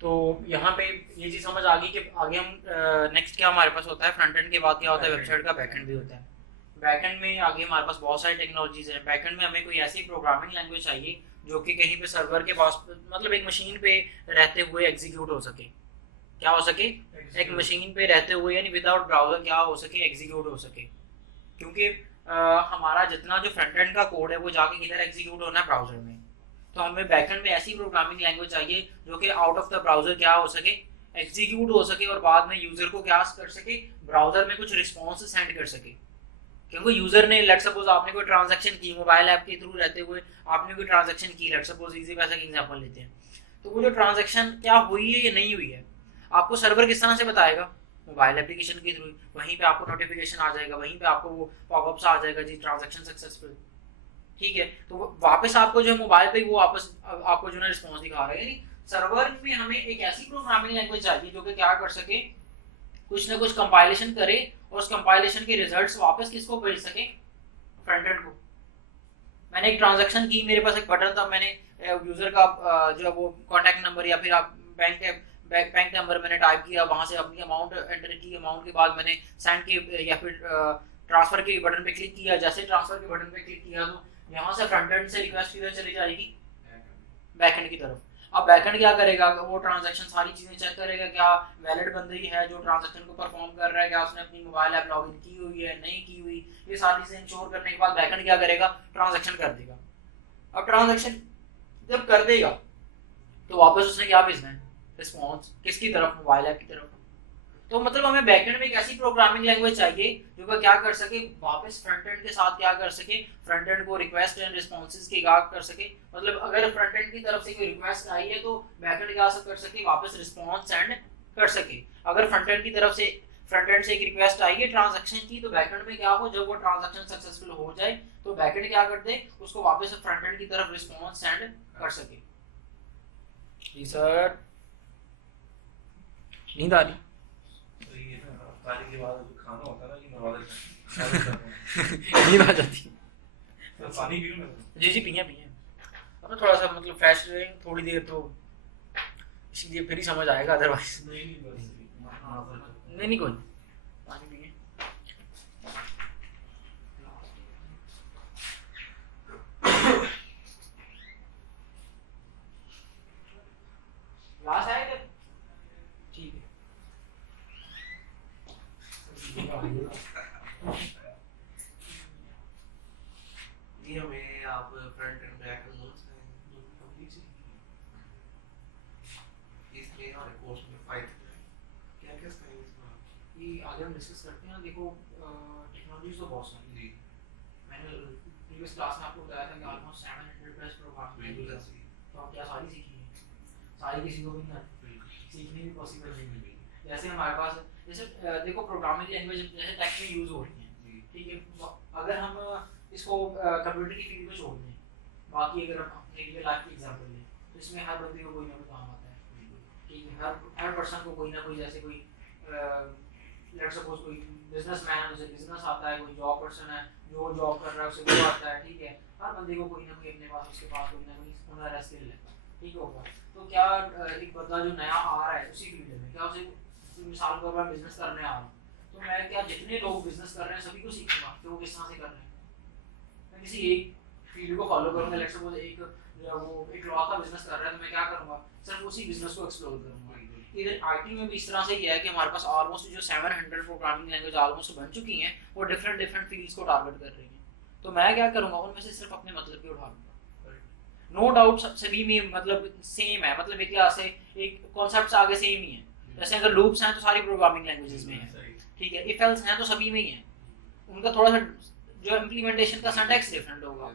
तो यहाँ पे ये चीज़ समझ आ गई कि आगे हम नेक्स्ट क्या हमारे पास होता है, फ्रंट एंड के बाद क्या होता है, वेबसाइट का बैकएंड भी होता है। बैकएंड में आगे हमारे पास बहुत सारी टेक्नोलॉजीज हैं। बैकएंड में हमें कोई ऐसी प्रोग्रामिंग लैंग्वेज चाहिए जो कि कहीं पे सर्वर के पास, मतलब एक मशीन पे रहते हुए एग्जीक्यूट हो सके। क्या हो सके? एक मशीन पे रहते हुए, यानी विदाउट ब्राउजर क्या हो सके, एग्जीक्यूट हो सके। क्योंकि हमारा जितना जो फ्रंट एंड का कोड है वो जाके किधर एग्जीक्यूट होना है, ब्राउजर में। तो हमें बैकएंड में ऐसी प्रोग्रामिंग लैंग्वेज चाहिए जो कि आउट ऑफ द ब्राउजर क्या हो सके, एग्जीक्यूट हो सके, और बाद में यूजर को क्या कर सके, ब्राउजर में कुछ रिस्पॉन्स सेंड कर सके। क्योंकि यूजर ने, लेट सपोज आपने कोई ट्रांजैक्शन की मोबाइल ऐप के थ्रू रहते हुए, आपने कोई ट्रांजैक्शन की, लेट सपोज इजी पैसा की एग्जांपल लेते हैं, तो वो जो ट्रांजैक्शन क्या हुई है या नहीं हुई है, आपको सर्वर किस तरह से बताएगा, मोबाइल एप्लीकेशन के थ्रू। वहीं पे आपको नोटिफिकेशन आ जाएगा, वहीं पे आपको वो पॉपअप्स आ जाएगा जी ट्रांजैक्शन सक्सेसफुल, ठीक है। तो वापस आपको जो मोबाइल पे वो वापस आपको जो है रिस्पॉन्स दिखा रहा है। यानी सर्वर में हमें एक ऐसी प्रोग्रामिंग लैंग्वेज चाहिए जो कि क्या कर सके, कुछ ना कुछ कंपाइलेशन करे और उस कंपाइलेशन के रिजल्ट्स वापस किसको भेज सके, फ्रंट एंड को। मैंने एक ट्रांजैक्शन की, मेरे पास एक बटन था, मैंने यूजर का जो है वो कॉन्टैक्ट नंबर या फिर आप बैंक नंबर मैंने टाइप किया, वहां से अपनी अमाउंट एंटर की, अमाउंट के बाद मैंने सेंड के या फिर ट्रांसफर के बटन पे क्लिक किया। जैसे ट्रांसफर के बटन पे क्लिक किया तो यहाँ से फ्रंट एंड से रिक्वेस्ट किधर चली जाएगी, बैकएंड की तरफ। अब बैकएंड क्या करेगा, वो ट्रांजैक्शन सारी चीजें चेक करेगा, क्या वैलिड बंदे है जो ट्रांजैक्शन को परफॉर्म कर रहा है, क्या उसने अपनी मोबाइल ऐप लॉगिन की हुई है, नहीं की हुई, ये सारी चीजें इंश्योर करने के बाद बैकएंड क्या करेगा, ट्रांजैक्शन कर देगा। अब ट्रांजैक्शन जब कर देगा तो वापस उसने क्या भेजना है, रिस्पॉन्स किसकी तरफ, मोबाइल ऐप की तरफ। तो मतलब हमें बैकएंड में एक ऐसी प्रोग्रामिंग लैंग्वेज चाहिए जो क्या कर सके, वापस फ्रंट एंड के साथ क्या कर सके, फ्रंट एंड को रिक्वेस्ट एंड रिस्पॉन्सेज की क्या कर सके। मतलब अगर फ्रंट एंड की तरफ से कोई रिक्वेस्ट आई है तो बैकएंड क्या कर सके, वापस रिस्पॉन्स सेंड कर सके। अगर फ्रंट एंड की तरफ से, फ्रंट एंड से एक रिक्वेस्ट आई है ट्रांजैक्शन की, तो बैकएंड में क्या हो, जब वो ट्रांजैक्शन सक्सेसफुल हो जाए तो बैकएंड क्या कर दे, उसको वापस फ्रंट एंड की तरफ रिस्पॉन्स सेंड कर सके। जी सर, नींद आ रही? के बाद खाना होता है ना कि मरवा देते हैं नींद आ जाती है। तो पानी पी लूं? जी पिए। अब थोड़ा सा मतलब फ्रेश रहे थोड़ी देर, तो इसीलिए फिर ही समझ आएगा, अदरवाइज नहीं कोई पानी पिए। ग्लास है क्या? ठीक है। ये हमें आप फ्रंट एंड बैक दोनों कंप्लीट इसलिए हमारे कोर्स में फाइल क्या क्या स्टाइल इसमें ये आगे हम डिस्कस करते हैं। देखो टेक्नोलॉजी तो बहुत सारी जी, मैंने प्रीवियस क्लास में आपको बताया था कि ऑलमोस्ट 700 प्लस प्रोग्रामिंग लैंग्वेज, तो आप क्या सारी सीखी है? सारी किसी को भी नहीं आती, सीखनी भी पॉसिबल नहीं है। जैसे हमारे पास, जैसे देखो प्रोग्रामिंग लैंग्वेज जैसे टेक में यूज हो रही है, ठीक है। अगर हम इसको कंप्यूटर की फील्ड में छोड़ दें, बाकी अगर हम अपने रियल लाइफ की एग्जांपल लें, तो इसमें हर बंदे को कोई ना कोई काम आता है, ठीक है। हर पर्सन को कोई ना कोई, जैसे कोई लेट्स सपोज कोई बिजनेसमैन है, उसे बिजनेस आता है, कोई जॉब पर्सन है जो जॉब कर रहा है उसे वो आता है, ठीक है। हर बंदे को कोई ना कोई अपने पास, उसके पास कोई ना कोई हुनर है, स्किल है, ठीक होगा। तो क्या एक बंदा जो नया आ रहा है उसी फील्ड में, क्या उसे मिसाल के तौर पर बिजनेस करने आ रहा हूँ, तो मैं क्या जितने लोग बिजनेस कर रहे हैं सभी को सीखूंगा कि वो किस तरह से कर रहे हैं। मैं किसी एक फील्ड को फॉलो करूंगा, लेट्स सपोज वो एक लॉ का बिजनेस कर रहा है, तो मैं क्या करूंगा, सिर्फ उसी बिजनेस को एक्सप्लोर करूंगा। इधर आईटी में भी इस तरह से ही है कि हमारे पास ऑलमोस्ट जो 700 प्रोग्रामिंग लैंग्वेज ऑलमोस्ट बन चुकी हैं, वो डिफरेंट फील्ड्स को टारगेट कर रही हैं। तो मैं क्या करूंगा, उनमें से सिर्फ अपने मतलब की उठा लूंगा। नो डाउट सभी में मतलब सेम है, मतलब एक क्लास से एक कॉन्सेप्ट्स आगे सेम ही है। जैसे अगर लूप्स हैं तो सारी प्रोग्रामिंग लैंग्वेजेस में है, ठीक है। इफ एल्स हैं तो सभी में ही है, उनका थोड़ा सा जो इम्प्लीमेंटेशन का सिंटैक्स डिफरेंट होगा,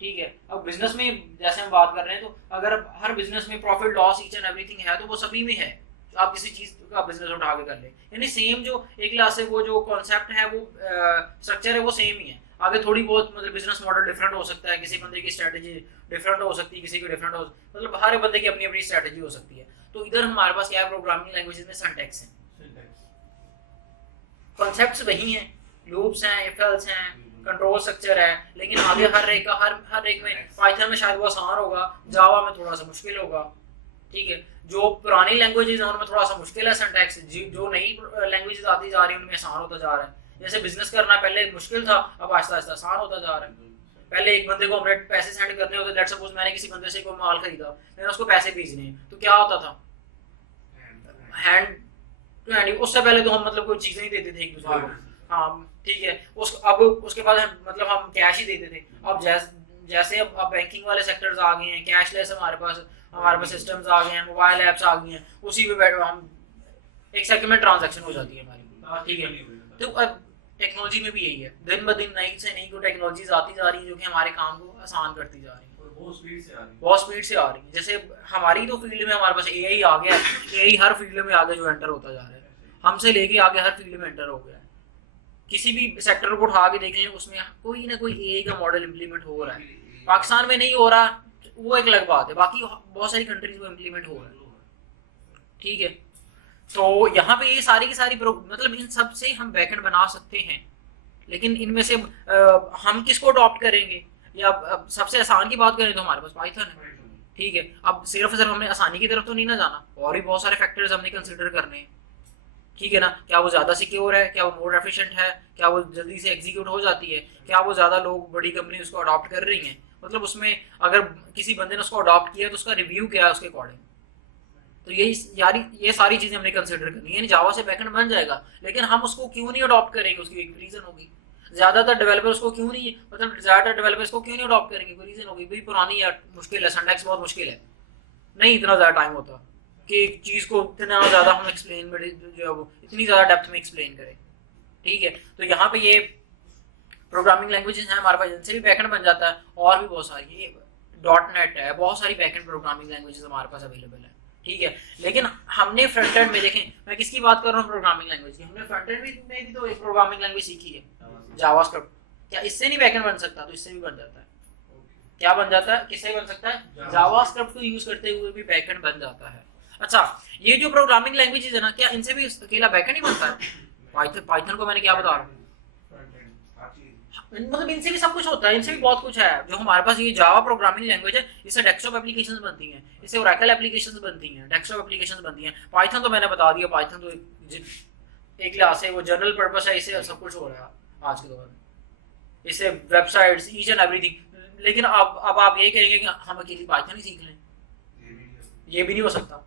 ठीक है। अब बिजनेस में जैसे हम बात कर रहे हैं, तो अगर हर बिजनेस में profit loss each and everything है, तो वो सभी में है। तो आप किसी चीज का बिजनेस उठा के कर ले, यानी सेम जो एक क्लास से वो जो कॉन्सेप्ट है, वो स्ट्रक्चर है, वो सेम ही है। आगे थोड़ी बहुत मतलब बिजनेस मॉडल डिफरेंट हो सकता है, किसी बंदे की स्ट्रेटजी डिफरेंट हो सकती है, किसी की डिफरेंट हो, मतलब हर बंदे की अपनी अपनी स्ट्रेटजी हो सकती है। तो इधर हमारे पास क्या है, प्रोग्रामिंग लैंग्वेजेस में सिंटैक्स है, कॉन्सेप्ट्स वही हैं, लूप्स हैं, इफ एल्स हैं, कंट्रोल स्ट्रक्चर है, लेकिन आगे हर एक में पाइथन में शायद वो आसान होगा, जावा में थोड़ा सा मुश्किल होगा। ठीक है, जो पुरानी लैंग्वेजेस हैं उनमें थोड़ा सा मुश्किल है सिंटैक्स, जो नई लैंग्वेजेस आती जा रही है उनमें आसान होता जा रहा है। जैसे बिजनेस करना पहले मुश्किल था, अब आहिस्ता आहिस्ता आसान होता जा रहा है। पहले एक बंदे को हमने पैसे सेंड करने होते, लेट्स सपोज मैंने किसी बंदे से कोई माल खरीदा, मैंने उसको पैसे भेजने हैं, तो क्या होता था, हैंड टू हैंड। उससे पहले तो हम मतलब कोई चीजें नहीं देते थे एक दूसरे को। हाँ ठीक है, अब उसके बाद मतलब हम कैश ही देते थे। अब जैसे अब बैंकिंग वाले सेक्टर्स आ गए हैं, कैशलेस हमारे पास सिस्टम्स आ गए हैं, मोबाइल ऐप्स आ गई हैं, उसी पे हम एक सेकंड में ट्रांजैक्शन हो जाती है हमारी। ठीक है, तो अब टेक्नोलॉजी में भी यही है, दिन ब दिन नई से नई को टेक्नोलॉजीज आती जा रही है जो कि हमारे काम को आसान करती जा रही है, बहुत स्पीड से आ रही है। जैसे हमारी तो फील्ड में हमारे पास एआई आ गया, एआई हर फील्ड में आगे जो एंटर होता जा रहा है, हमसे लेके आगे हर फील्ड में एंटर हो गया है। किसी भी सेक्टर को उठा के देखें उसमें कोई ना कोई एआई का मॉडल इम्प्लीमेंट हो रहा है। पाकिस्तान में नहीं हो रहा वो एक अलग बात है, बाकी बहुत सारी कंट्रीज में इम्प्लीमेंट हो रहा है। ठीक है, तो यहाँ पे ये सारी की सारी मतलब इन सब से हम बैकएंड बना सकते हैं, लेकिन इनमें से हम किसको अडॉप्ट करेंगे, या सबसे आसान की बात करें तो हमारे पास पाइथन है। ठीक है, अब सिर्फ हमने आसानी की तरफ तो नहीं ना जाना, और भी बहुत सारे फैक्टर्स हमने कंसिडर करने हैं। ठीक है ना, क्या वो ज्यादा सिक्योर है, क्या वो मोर एफिशिएंट है, क्या वो जल्दी से एग्जीक्यूट हो जाती है, क्या वो ज्यादा लोग बड़ी कंपनी उसको अडॉप्ट कर रही हैं, मतलब उसमें अगर किसी बंदे ने उसको अडॉप्ट किया तो उसका रिव्यू क्या है उसके अकॉर्डिंग। तो ये सारी चीजें हमने कंसिडर करनी है। जावा से बैकएंड बन जाएगा, लेकिन हम उसको क्यों नहीं अडॉप्ट करेंगे, उसकी एक रीजन होगी। ज्यादातर डेवलपर उसको क्यों नहीं, मतलब ज्यादातर डेवलपर्स को क्यों नहीं अडॉप्ट करेंगे, कोई रीजन होगी, भाई पुरानी है, मुश्किल है, सिंटैक्स बहुत मुश्किल है, नहीं इतना ज्यादा टाइम होता कि एक चीज को इतना ज्यादा हम एक्सप्लेन में जो है वो इतनी ज्यादा डेप्थ में एक्सप्लेन करें। ठीक है, तो यहाँ पे ये प्रोग्रामिंग लैंग्वेजेस हैं हमारे पास, इनसे भी बैकएंड बन जाता है, और भी बहुत सारी .NET है, बहुत सारी बैकएंड प्रोग्रामिंग लैंग्वेजेस हमारे पास अवेलेबल है। ठीक है, लेकिन हमने फ्रंट एंड में देखें, मैं किसकी बात कर रहा हूँ, प्रोग्रामिंग लैंग्वेज की, हमने फ्रंट एंड में भी तो एक प्रोग्रामिंग लैंग्वेज सीखी है, जावास्क्रिप्ट। क्या इससे नहीं बैकएंड बन सकता, तो इससे भी बन जाता है। क्या बन जाता है, किससे बन सकता है, जावास्क्रिप्ट को यूज करते हुए भी बैकएंड बन जाता है। अच्छा, ये जो प्रोग्रामिंग लैंग्वेजेस है ना, क्या इनसे भी अकेला बैकएंड ही बनता है? पाइथन को मैंने क्या बता रहा हूँ, मतलब इनसे भी सब कुछ होता है, इनसे भी बहुत कुछ है। जो हमारे पास ये जावा प्रोग्रामिंग लैंग्वेज है, इससे डेस्कटॉप एप्लीकेशंस बनती हैं, इससे ओरेकल एप्लीकेशंस बनती हैं, डेस्कटॉप एप्लीकेशंस बनती हैं। पाइथन तो मैंने बता दिया, पाइथन तो एक क्लास है, वो जनरल पर्पस है, इससे सब कुछ हो रहा है आज के दौर में, इससे वेबसाइट्स ईच एंड एवरीथिंग। लेकिन अब आप ये कहेंगे कि हम अकेली पाइथन ही सीख लें, ये भी नहीं हो सकता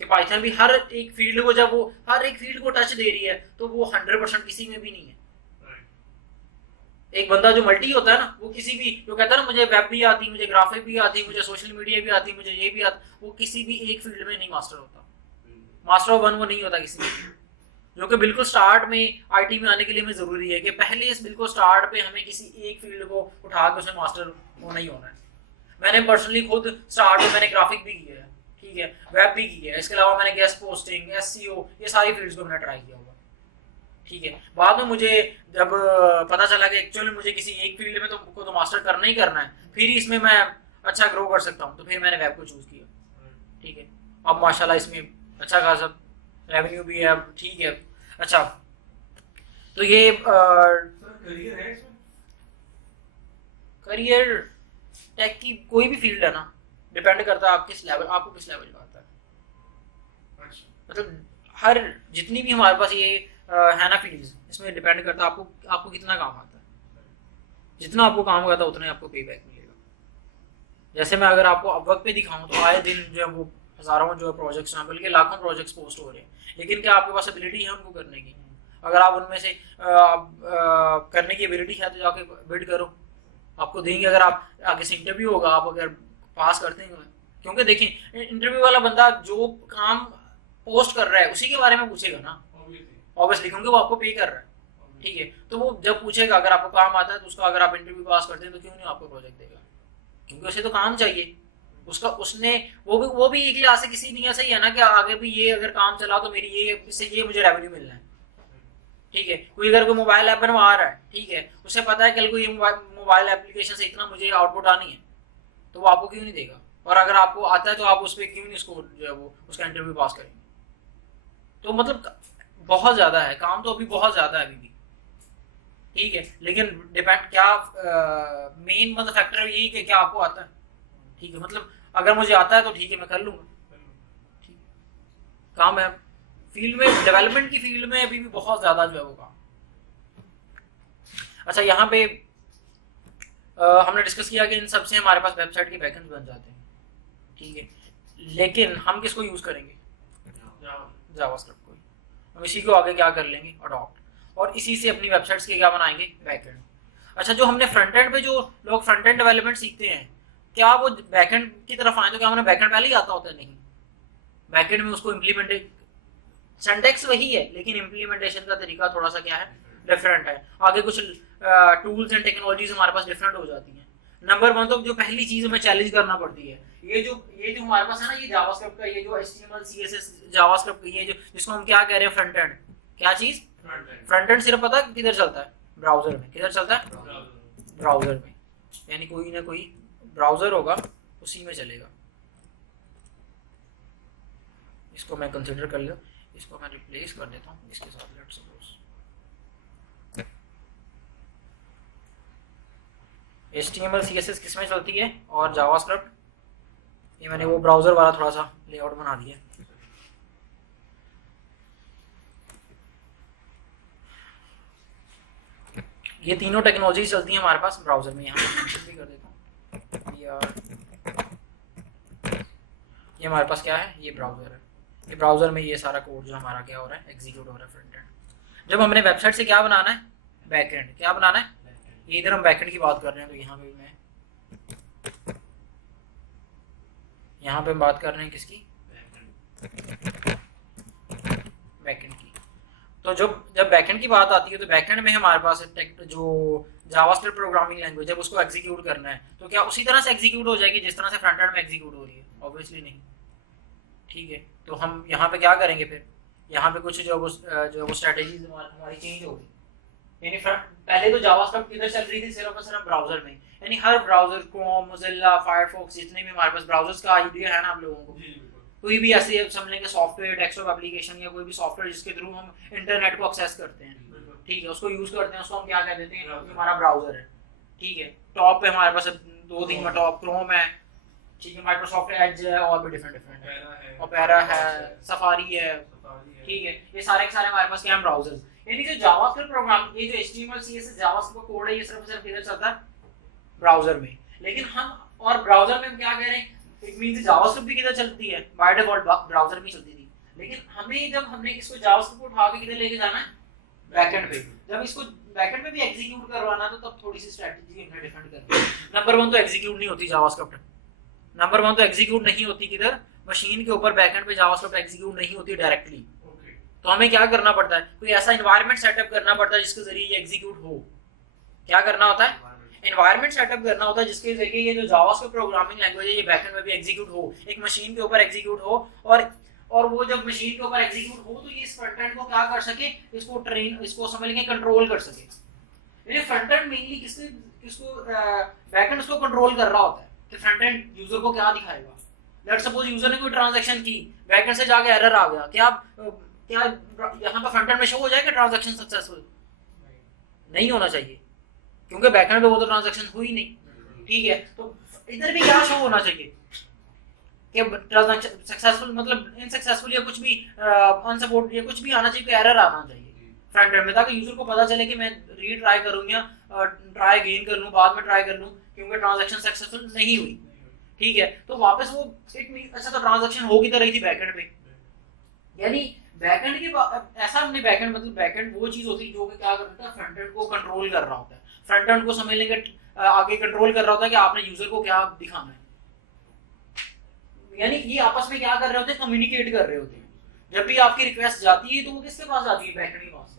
कि पाइथन भी हर एक फील्ड को, जब वो हर एक फील्ड को टच दे रही है तो वो 100% किसी में भी नहीं है। एक बंदा जो मल्टी होता है ना, वो किसी भी, जो कहता है ना मुझे वेब भी आती, मुझे ग्राफिक भी आती, मुझे सोशल मीडिया भी आती, मुझे ये भी आती, वो किसी भी एक फील्ड में नहीं मास्टर होता, मास्टर ऑफ वन वो नहीं होता किसी में। जो कि बिल्कुल स्टार्ट में आईटी में आने के लिए हमें जरूरी है कि पहले इस बिल्कुल स्टार्ट पे हमें किसी एक फील्ड को उठा के उसमें मास्टर होना ही होना है। मैंने पर्सनली खुद स्टार्ट में मैंने ग्राफिक भी किया है, ठीक है, वेब भी किया है, इसके अलावा मैंने गेस्ट पोस्टिंग, एसईओ, ये सारी फील्ड्स को मैंने ट्राई किया हुआ। ठीक है, बाद में मुझे जब पता चला कि एक्चुअली मुझे किसी एक फील्ड में तो मास्टर करना ही करना है, फिर इसमें मैं अच्छा ग्रो कर सकता हूँ, तो फिर मैंने वेब को चूज किया। ठीक है, अब माशाल्लाह इसमें अच्छा खासा रेवेन्यू भी है। ठीक है, अच्छा, तो ये करियर है इसमें, करियर टेक की कोई भी फील्ड है ना, डिपेंड करता है आप किस लेवल, आपको किस लेवल का आता है। मतलब हर जितनी भी हमारे पास ये है ना फील्ड्स, इसमें डिपेंड करता है आपको कितना काम आता है। जितना आपको काम आता है उतना आपको पे बैक मिलेगा। जैसे मैं अगर आपको अपवर्क पे दिखाऊं तो आए दिन जो है वो हजारों जो है प्रोजेक्ट्स हैं, बल्कि लाखों प्रोजेक्ट्स पोस्ट हो रहे हैं, लेकिन क्या आपके पास एबिलिटी है उनको करने की? अगर आप उनमें से करने की एबिलिटी है तो जाके बिड करो, आपको देंगे। अगर आप आगे से इंटरव्यू होगा, आप अगर पास करते हैं, क्योंकि देखिए इंटरव्यू वाला बंदा जो काम पोस्ट कर रहा है उसी के बारे में पूछेगा ना, ऑब्वियसली, क्योंकि वो आपको पे कर रहा है। ठीक है, तो वो जब पूछेगा अगर आपको काम आता है तो उसका अगर आप इंटरव्यू पास करते हैं तो क्यों नहीं आपको प्रोजेक्ट देगा, क्योंकि उसे तो काम चाहिए। उसने वो भी एक लिहाज से किसी नहीं ऐसा ही है ना कि आगे भी ये अगर काम चला तो मेरी ये इससे ये मुझे रेवेन्यू मिलना है। ठीक है, कोई अगर कोई मोबाइल ऐप बनवा रहा है, ठीक है, उसे पता है कल को ये मोबाइल एप्लीकेशन से इतना मुझे आउटपुट आनी है, तो वो आपको क्यों नहीं देगा? और अगर आपको आता है तो आप उस पर क्यों नहीं उसको जो है वो उसका इंटरव्यू पास करेंगे? तो मतलब बहुत ज्यादा है काम, तो अभी बहुत ज्यादा है अभी भी। ठीक है, लेकिन डिपेंड क्या मेन मतलब फैक्टर यही कि क्या आपको आता है। ठीक है, मतलब अगर मुझे आता है तो ठीक है मैं कर लूंगा। ठीक है, काम है फील्ड में, डेवलपमेंट की फील्ड में अभी भी बहुत ज्यादा जो है वो काम। अच्छा, यहाँ पे हमने डिस्कस किया कि इन सबसे हमारे पास वेबसाइट के बैकएंड बन जाते हैं। ठीक है, लेकिन हम किसको यूज करेंगे? जावास्क्रिप्ट को। हम इसी को आगे क्या कर लेंगे? अडॉप्ट, और इसी से अपनी वेबसाइट्स के क्या बनाएंगे? बैकएंड। अच्छा, जो हमने फ्रंट एंड पे जो लोग फ्रंट एंड डेवलपमेंट सीखते हैं, क्या वो बैकएंड की तरफ आए तो क्या उन्हें बैकएंड पहले ही आता होता है? नहीं, बैकएंड में उसको इम्प्लीमेंट, सिंटैक्स वही है लेकिन इम्प्लीमेंटेशन का तरीका थोड़ा सा क्या है? डिफरेंट है। आगे कुछ टूल्स एंड टेक्नोलॉजीज हमारे पास डिफरेंट हो जाती हैं। नंबर वन तो जो पहली चीज हमें चैलेंज करना पड़ती है, ये जो हमारे पास है ना, ये जावास्क्रिप्ट का ये जो HTML CSS जावास्क्रिप्ट का ये जो जिसको हम क्या कह रहे हैं फ्रंट एंड, क्या चीज? फ्रंट एंड सिर्फ पता किधर चलता है? ब्राउजर में। किधर चलता है? ब्राउजर में, यानी कोई ना कोई ब्राउजर होगा उसी में चलेगा। इसको मैं कंसिडर कर लिया, इसको मैं रिप्लेस कर देता हूँ इसके साथ। लेट्स सपोज HTML CSS किस में चलती है और जावास्क्रिप्ट, ये मैंने वो ब्राउजर वाला थोड़ा सा लेआउट बना दिया। ये तीनों टेक्नोलॉजी चलती हैं हमारे पास ब्राउजर में। यहाँ मैं भी कर देता हूँ यार, ये हमारे पास क्या है? ये ब्राउजर है। ये ब्राउजर में ये सारा कोड जो हमारा क्या हो रहा है? एग्जीक्यूट हो रहा है फ्रंट एंड। जब हमने वेबसाइट से क्या बनाना है? बैकएंड। क्या बनाना है? ये इधर हम बैकएंड की बात कर रहे हैं, तो यहाँ पे मैं यहाँ पे हम बात कर रहे हैं किसकी? बैकएंड की। तो जब बैकएंड की बात आती है तो बैकएंड में हमारे पास जो जावास्क्रिप्ट प्रोग्रामिंग लैंग्वेज है उसको एग्जीक्यूट करना है, तो क्या उसी तरह से एग्जीक्यूट हो जाएगी जिस तरह से फ्रंट एंड में एग्जीक्यूट हो रही है? ऑब्वियसली नहीं। ठीक है, तो हम यहाँ पे क्या करेंगे फिर? यहाँ पे कुछ जो वो स्ट्रेटेजीज हमारी चेंज होगी। यानी पहले तो जावास्क्रिप्ट किधर चल रही थी? सिर्फ और सिर्फ ब्राउजर में। यानी हर ब्राउजर, क्रोम, मोजिल्ला, फायरफॉक्स, जितने भी हमारे पास ब्राउजर्स का आइडिया है ना आप लोगों को, कोई भी ऐसे समझ लेंगे सॉफ्टवेयर, डेस्कटॉप एप्लीकेशन या कोई भी सॉफ्टवेयर जिसके थ्रू हम इंटरनेट को एक्सेस करते हैं, ठीक है, उसको यूज करते हैं, उसको हम क्या कह देते हैं? हमारा ब्राउजर है। ठीक है, टॉप पे हमारे पास 2-3 में टॉप क्रोम है, ठीक है, माइक्रोसॉफ्ट एज है, और भी डिफरेंट है, ओपेरा है, सफारी है, ठीक है, ये सारे के सारे हमारे पास क्या है? ब्राउजर्स। यानी जो जावास्क्रिप्ट प्रोग्राम, ये जो HTML CSS जावास्क्रिप्ट कोड है, ये सिर्फ किधर चलता है? ब्राउजर में। लेकिन हम और ब्राउजर में हम क्या कह रहे हैं? इट मींस जावास्क्रिप्ट भी किधर चलती है? बाय डिफॉल्ट ब्राउजर में चलती थी, लेकिन हमें जब हमने इसको जावास्क्रिप्ट को उठा के किधर लेके जाना है? बैकएंड पे। जब इसको बैकएंड में भी एग्जीक्यूट करवाना तो तब थोड़ी सी स्ट्रेटजी हमने डिफरेंट करनी है। नंबर 1 तो एग्जीक्यूट नहीं होती जावास्क्रिप्ट। नंबर 1 तो एग्जीक्यूट नहीं होती किधर? मशीन के ऊपर बैकएंड पे जावास्क्रिप्ट एग्जीक्यूट नहीं होती डायरेक्टली। तो हमें क्या करना पड़ता है? कोई ऐसा एनवायरनमेंट सेटअप करना पड़ता है जिसके जरिए ये एग्जीक्यूट हो। क्या करना होता है? एनवायरनमेंट सेटअप करना होता है जिसके जरिए ये जो जावास्क्रिप्ट प्रोग्रामिंग लैंग्वेज है ये बैकएंड में भी एग्जीक्यूट हो, एक मशीन के ऊपर एग्जीक्यूट हो, और वो जब मशीन के ऊपर एग्जीक्यूट हो तो ये इस फ्रंट एंड को क्या कर सके? इसको समझ लेंगे कंट्रोल कर सके। ये फ्रंट एंड मेनली किसको बैकएंड उसको कंट्रोल कर रहा होता है कि फ्रंट एंड यूजर को क्या दिखाएगा। लेट्स सपोज यूजर ने कोई ट्रांजैक्शन की, बैकएंड से जाके एरर आ गया, क्या यहाँ पर फ्रंट एंड में शो हो जाएगा ट्रांजैक्शन सक्सेसफुल? नहीं होना चाहिए, क्योंकि बैकएंड पे वो तो ट्रांजैक्शन हुई नहीं। ठीक है, तो इधर भी क्या शो होना चाहिए कि ट्रांजैक्शन सक्सेसफुल, मतलब इनसक्सेसफुल या कुछ भी अनसपोर्ट या कुछ भी आना चाहिए, कोई एरर आना चाहिए फ्रंट एंड में, ताकि यूजर को पता चले कि मैं रीट्राई करूँ या ट्राई अगेन कर लूँ, बाद में ट्राई कर लूँ, क्योंकि ट्रांजैक्शन सक्सेसफुल नहीं हुई। ठीक है, तो वापस वो इट मींस अच्छा तो ट्रांजैक्शन हो की तरह थी बैकएंड पे। यानी बैकएंड के ऐसा हमने बैकएंड मतलब बैकएंड वो चीज होती है जो कि क्या करता है? फ्रंट एंड को कंट्रोल कर रहा होता है। फ्रंट एंड को समझ लेंगे आगे कंट्रोल कर रहा होता है कि आपने यूजर को क्या दिखाना है। यानी ये आपस में क्या कर रहे होते हैं? कम्युनिकेट कर रहे होते हैं। जब भी आपकी रिक्वेस्ट जाती है तो वो किसके पास जाती है? बैकएंड के पास।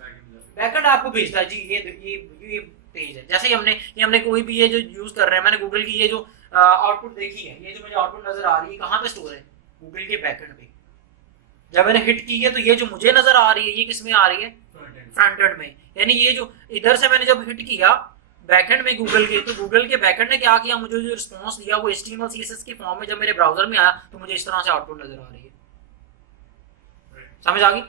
बैकएंड आपको भेजता है जी ये पेज है। जैसे ही हमने कोई भी ये जो यूज कर रहे हैं, मैंने गूगल की ये जो आउटपुट देखी है, ये जो मुझे आउटपुट नजर आ रही है, कहाँ पे स्टोर है? गूगल के बैकएंड पे। जब मैंने हिट की है तो ये जो मुझे नजर आ रही है ये किसमें आ रही है? फ्रंट एंड में। यानी ये जो इधर से मैंने जब हिट किया बैकएंड में गूगल के, तो गूगल के बैकएंड ने क्या किया? मुझे जो रिस्पांस दिया वो HTML CSS के फॉर्म में जब मेरे ब्राउजर में आया तो मुझे इस तरह से आउटपुट नजर आ रही है। समझ आ गई?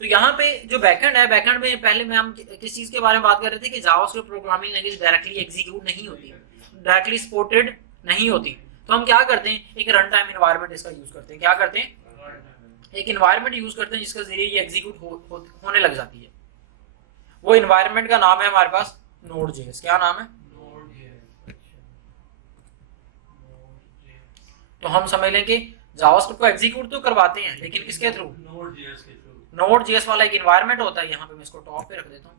तो यहाँ पे जो बैकएंड है, बैकएंड में पहले में हम किस चीज के बारे में बात कर रहे थे कि JavaScript programming language directly execute नहीं होती, डायरेक्टली सपोर्टेड नहीं होती। तो हम क्या करते हैं, एक रन टाइम एनवायरनमेंट इसका यूज करते हैं। क्या करते हैं, एक एनवायरनमेंट यूज करते हैं जिसके जरिए ये एग्जीक्यूट होने लग जाती है। वो एनवायरनमेंट का नाम है हमारे पास Node.js। क्या नाम है? तो हम समझ लें कि जावास्क्रिप्ट को एग्जीक्यूट तो करवाते हैं, लेकिन किसके थ्रू? Node.js वाला एक एनवायरनमेंट होता है। यहाँ पे मैं इसको टॉप पे रख देता हूँ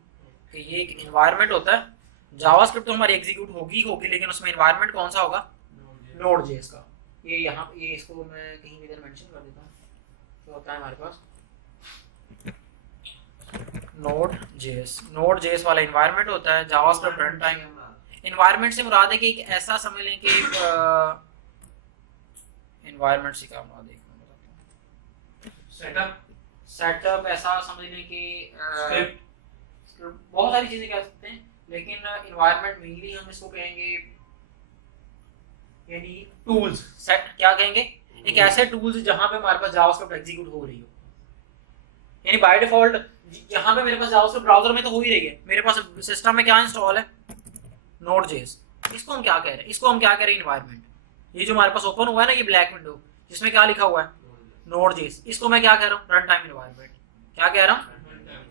कि ये एक एनवायरनमेंट होता है। जावास्क्रिप्ट तो हमारी एग्जीक्यूट होगी, लेकिन उसमें एनवायरनमेंट कौन सा होगा? Node.js का। ये यहाँ ये इसको मैं कहीं इधर मेंशन कर देता हूँ। तो होता है हमारे पास Node.js वाला एनवायरनमेंट होता है। जावास्क्रिप्ट रन टाइम एनवायरनमेंट से मुराद है कि एक ऐसा समझ लें कि एनवायरनमेंट से क्या मुराद है, सेटअप ऐसा समझ लें कि बहुत सारी चीजें कह सकते हैं, लेकिन एनवायरनमेंट मेनली हम इसको कहेंगे यानी टूल्स। सेट क्या कहेंगे, एक ऐसे टूल्स जहां पे हमारे पास जावास्क्रिप्ट एग्जीक्यूट हो रही हो। यानी बाय डिफॉल्ट यहाँ पे मेरे पास जावास्क्रिप्ट ब्राउजर में तो हो ही रही है, मेरे पास सिस्टम में क्या इंस्टॉल है? Node.js। इसको हम क्या कह रहे हैं, इसको हम क्या कह रहे हैं? एनवायरनमेंट। ये जो हमारे पास ओपन हुआ है ना, ये ब्लैक विंडो जिसमें क्या लिखा हुआ है? Node.js। इसको मैं क्या कह रहा हूँ? Run time environment. क्या कह रहा हूँ?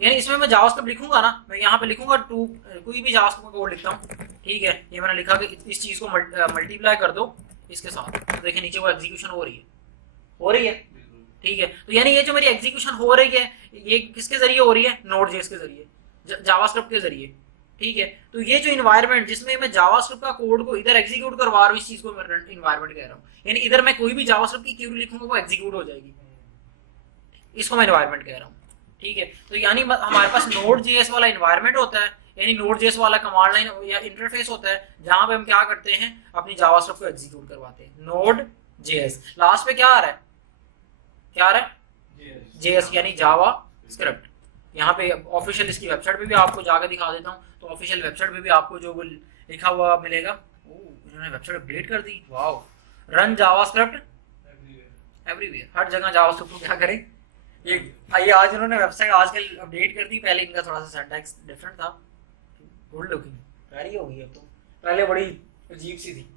यानी इसमें मैं जावास्क्रिप्ट लिखूंगा ना, मैं यहाँ पे लिखूंगा कोई भी जावास्क्रिप्ट कोड लिखता हूँ, ठीक है। ये मैंने लिखा कि इस चीज को मल्टीप्लाई कर दो इसके साथ, तो देखिए नीचे वो एग्जीक्यूशन हो रही है, ठीक है। तो यानी ये जो मेरी एग्जीक्यूशन हो रही है, ये किसके जरिए हो रही है? Node.js के जरिए, जावास्क्रिप्ट के जरिए, ठीक है। तो ये जो इन्वायरमेंट जिसमें मैं जावास्क्रिप्ट का कोड को इधर एग्जीक्यूट करवा रहा हूँ, इस चीज को मैं इन्वायरमेंट कह रहा हूँ। यानी इधर मैं कोई भी जावास्क्रिप्ट की क्वेरी लिखूंगा वो एग्जीक्यूट हो जाएगी, इसको मैं इन्वायरमेंट कह रहा हूँ, ठीक है। तो यानी हमारे पास Node.js वाला इन्वायरमेंट होता है, यानी Node.js वाला कमांड लाइन या इंटरफेस होता है जहां पे हम क्या करते हैं, अपनी जावास्क्रिप्ट को एग्जीक्यूट करवाते हैं। Node.js लास्ट पे क्या आ रहा है? JS यानी जावा स्क्रिप्ट। यहाँ पे ऑफिशियल इसकी वेबसाइट पे भी आपको जाकर दिखा देता हूँ। तो ऑफिशियल वेबसाइट पे भी आपको जो लिखा हुआ मिलेगा, इन्होंने वेबसाइट अपडेट कर दी, वाओ। रन जावास्क्रिप्ट एवरीवेयर, हर जगह जावास्क्रिप्ट को क्या करें, ये आज इन्होंने वेबसाइट आजकल अपडेट कर दी। पहले इनका थोड़ा सा सिंटैक्स डिफरेंट था, गुड लुकिंग प्यारी हो गई अब तो, पहले बड़ी अजीब सी थी।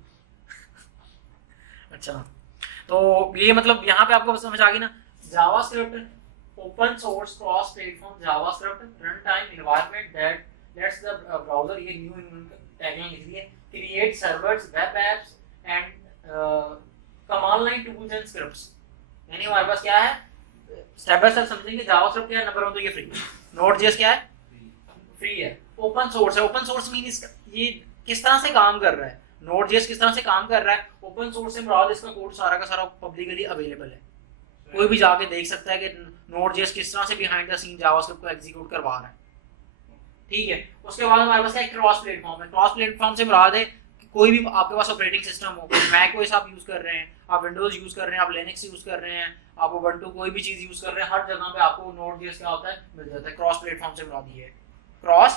अच्छा, तो ये मतलब यहाँ पे आपको समझ आ गई ना, JavaScript open source cross platform JavaScript run time environment that let's the browser, ये न्यू टैगलाइन लिख दी है, create servers web apps and command line tools and scripts. यानी हमारे पास क्या है, स्टेप बाय स्टेप समझेंगे। जावास्क्रिप्ट क्या है, नंबर 1 तो ये फ्री है। Node.js क्या है, फ्री है, ओपन सोर्स है। ओपन सोर्स मींस ये किस तरह से काम कर रहा है, Node.js किस तरह से काम कर रहा है। ओपन सोर्स से मुराद इसका कोड सारा का सारा पब्लिकली अवेलेबल है, कोई भी जाके देख सकता है कि Node.js किस तरह से बिहाइंड द सीन जावास्क्रिप्ट को एग्जीक्यूट करवा रहा है, ठीक है। उसके बाद हमारे पास एक क्रॉस प्लेटफॉर्म है। क्रॉस प्लेटफॉर्म से मुराद है कोई भी आपके पास ऑपरेटिंग सिस्टम हो, मैक ओएस आप यूज कर रहे हैं, आप विंडोज यूज कर रहे हैं, आप लिनक्स यूज कर रहे हैं, आप उबंटू कोई भी चीज यूज कर रहे हैं, हर जगह पे आपको Node.js क्या होता है, मिल जाता है। क्रॉस प्लेटफॉर्म से मुराद ये है, cross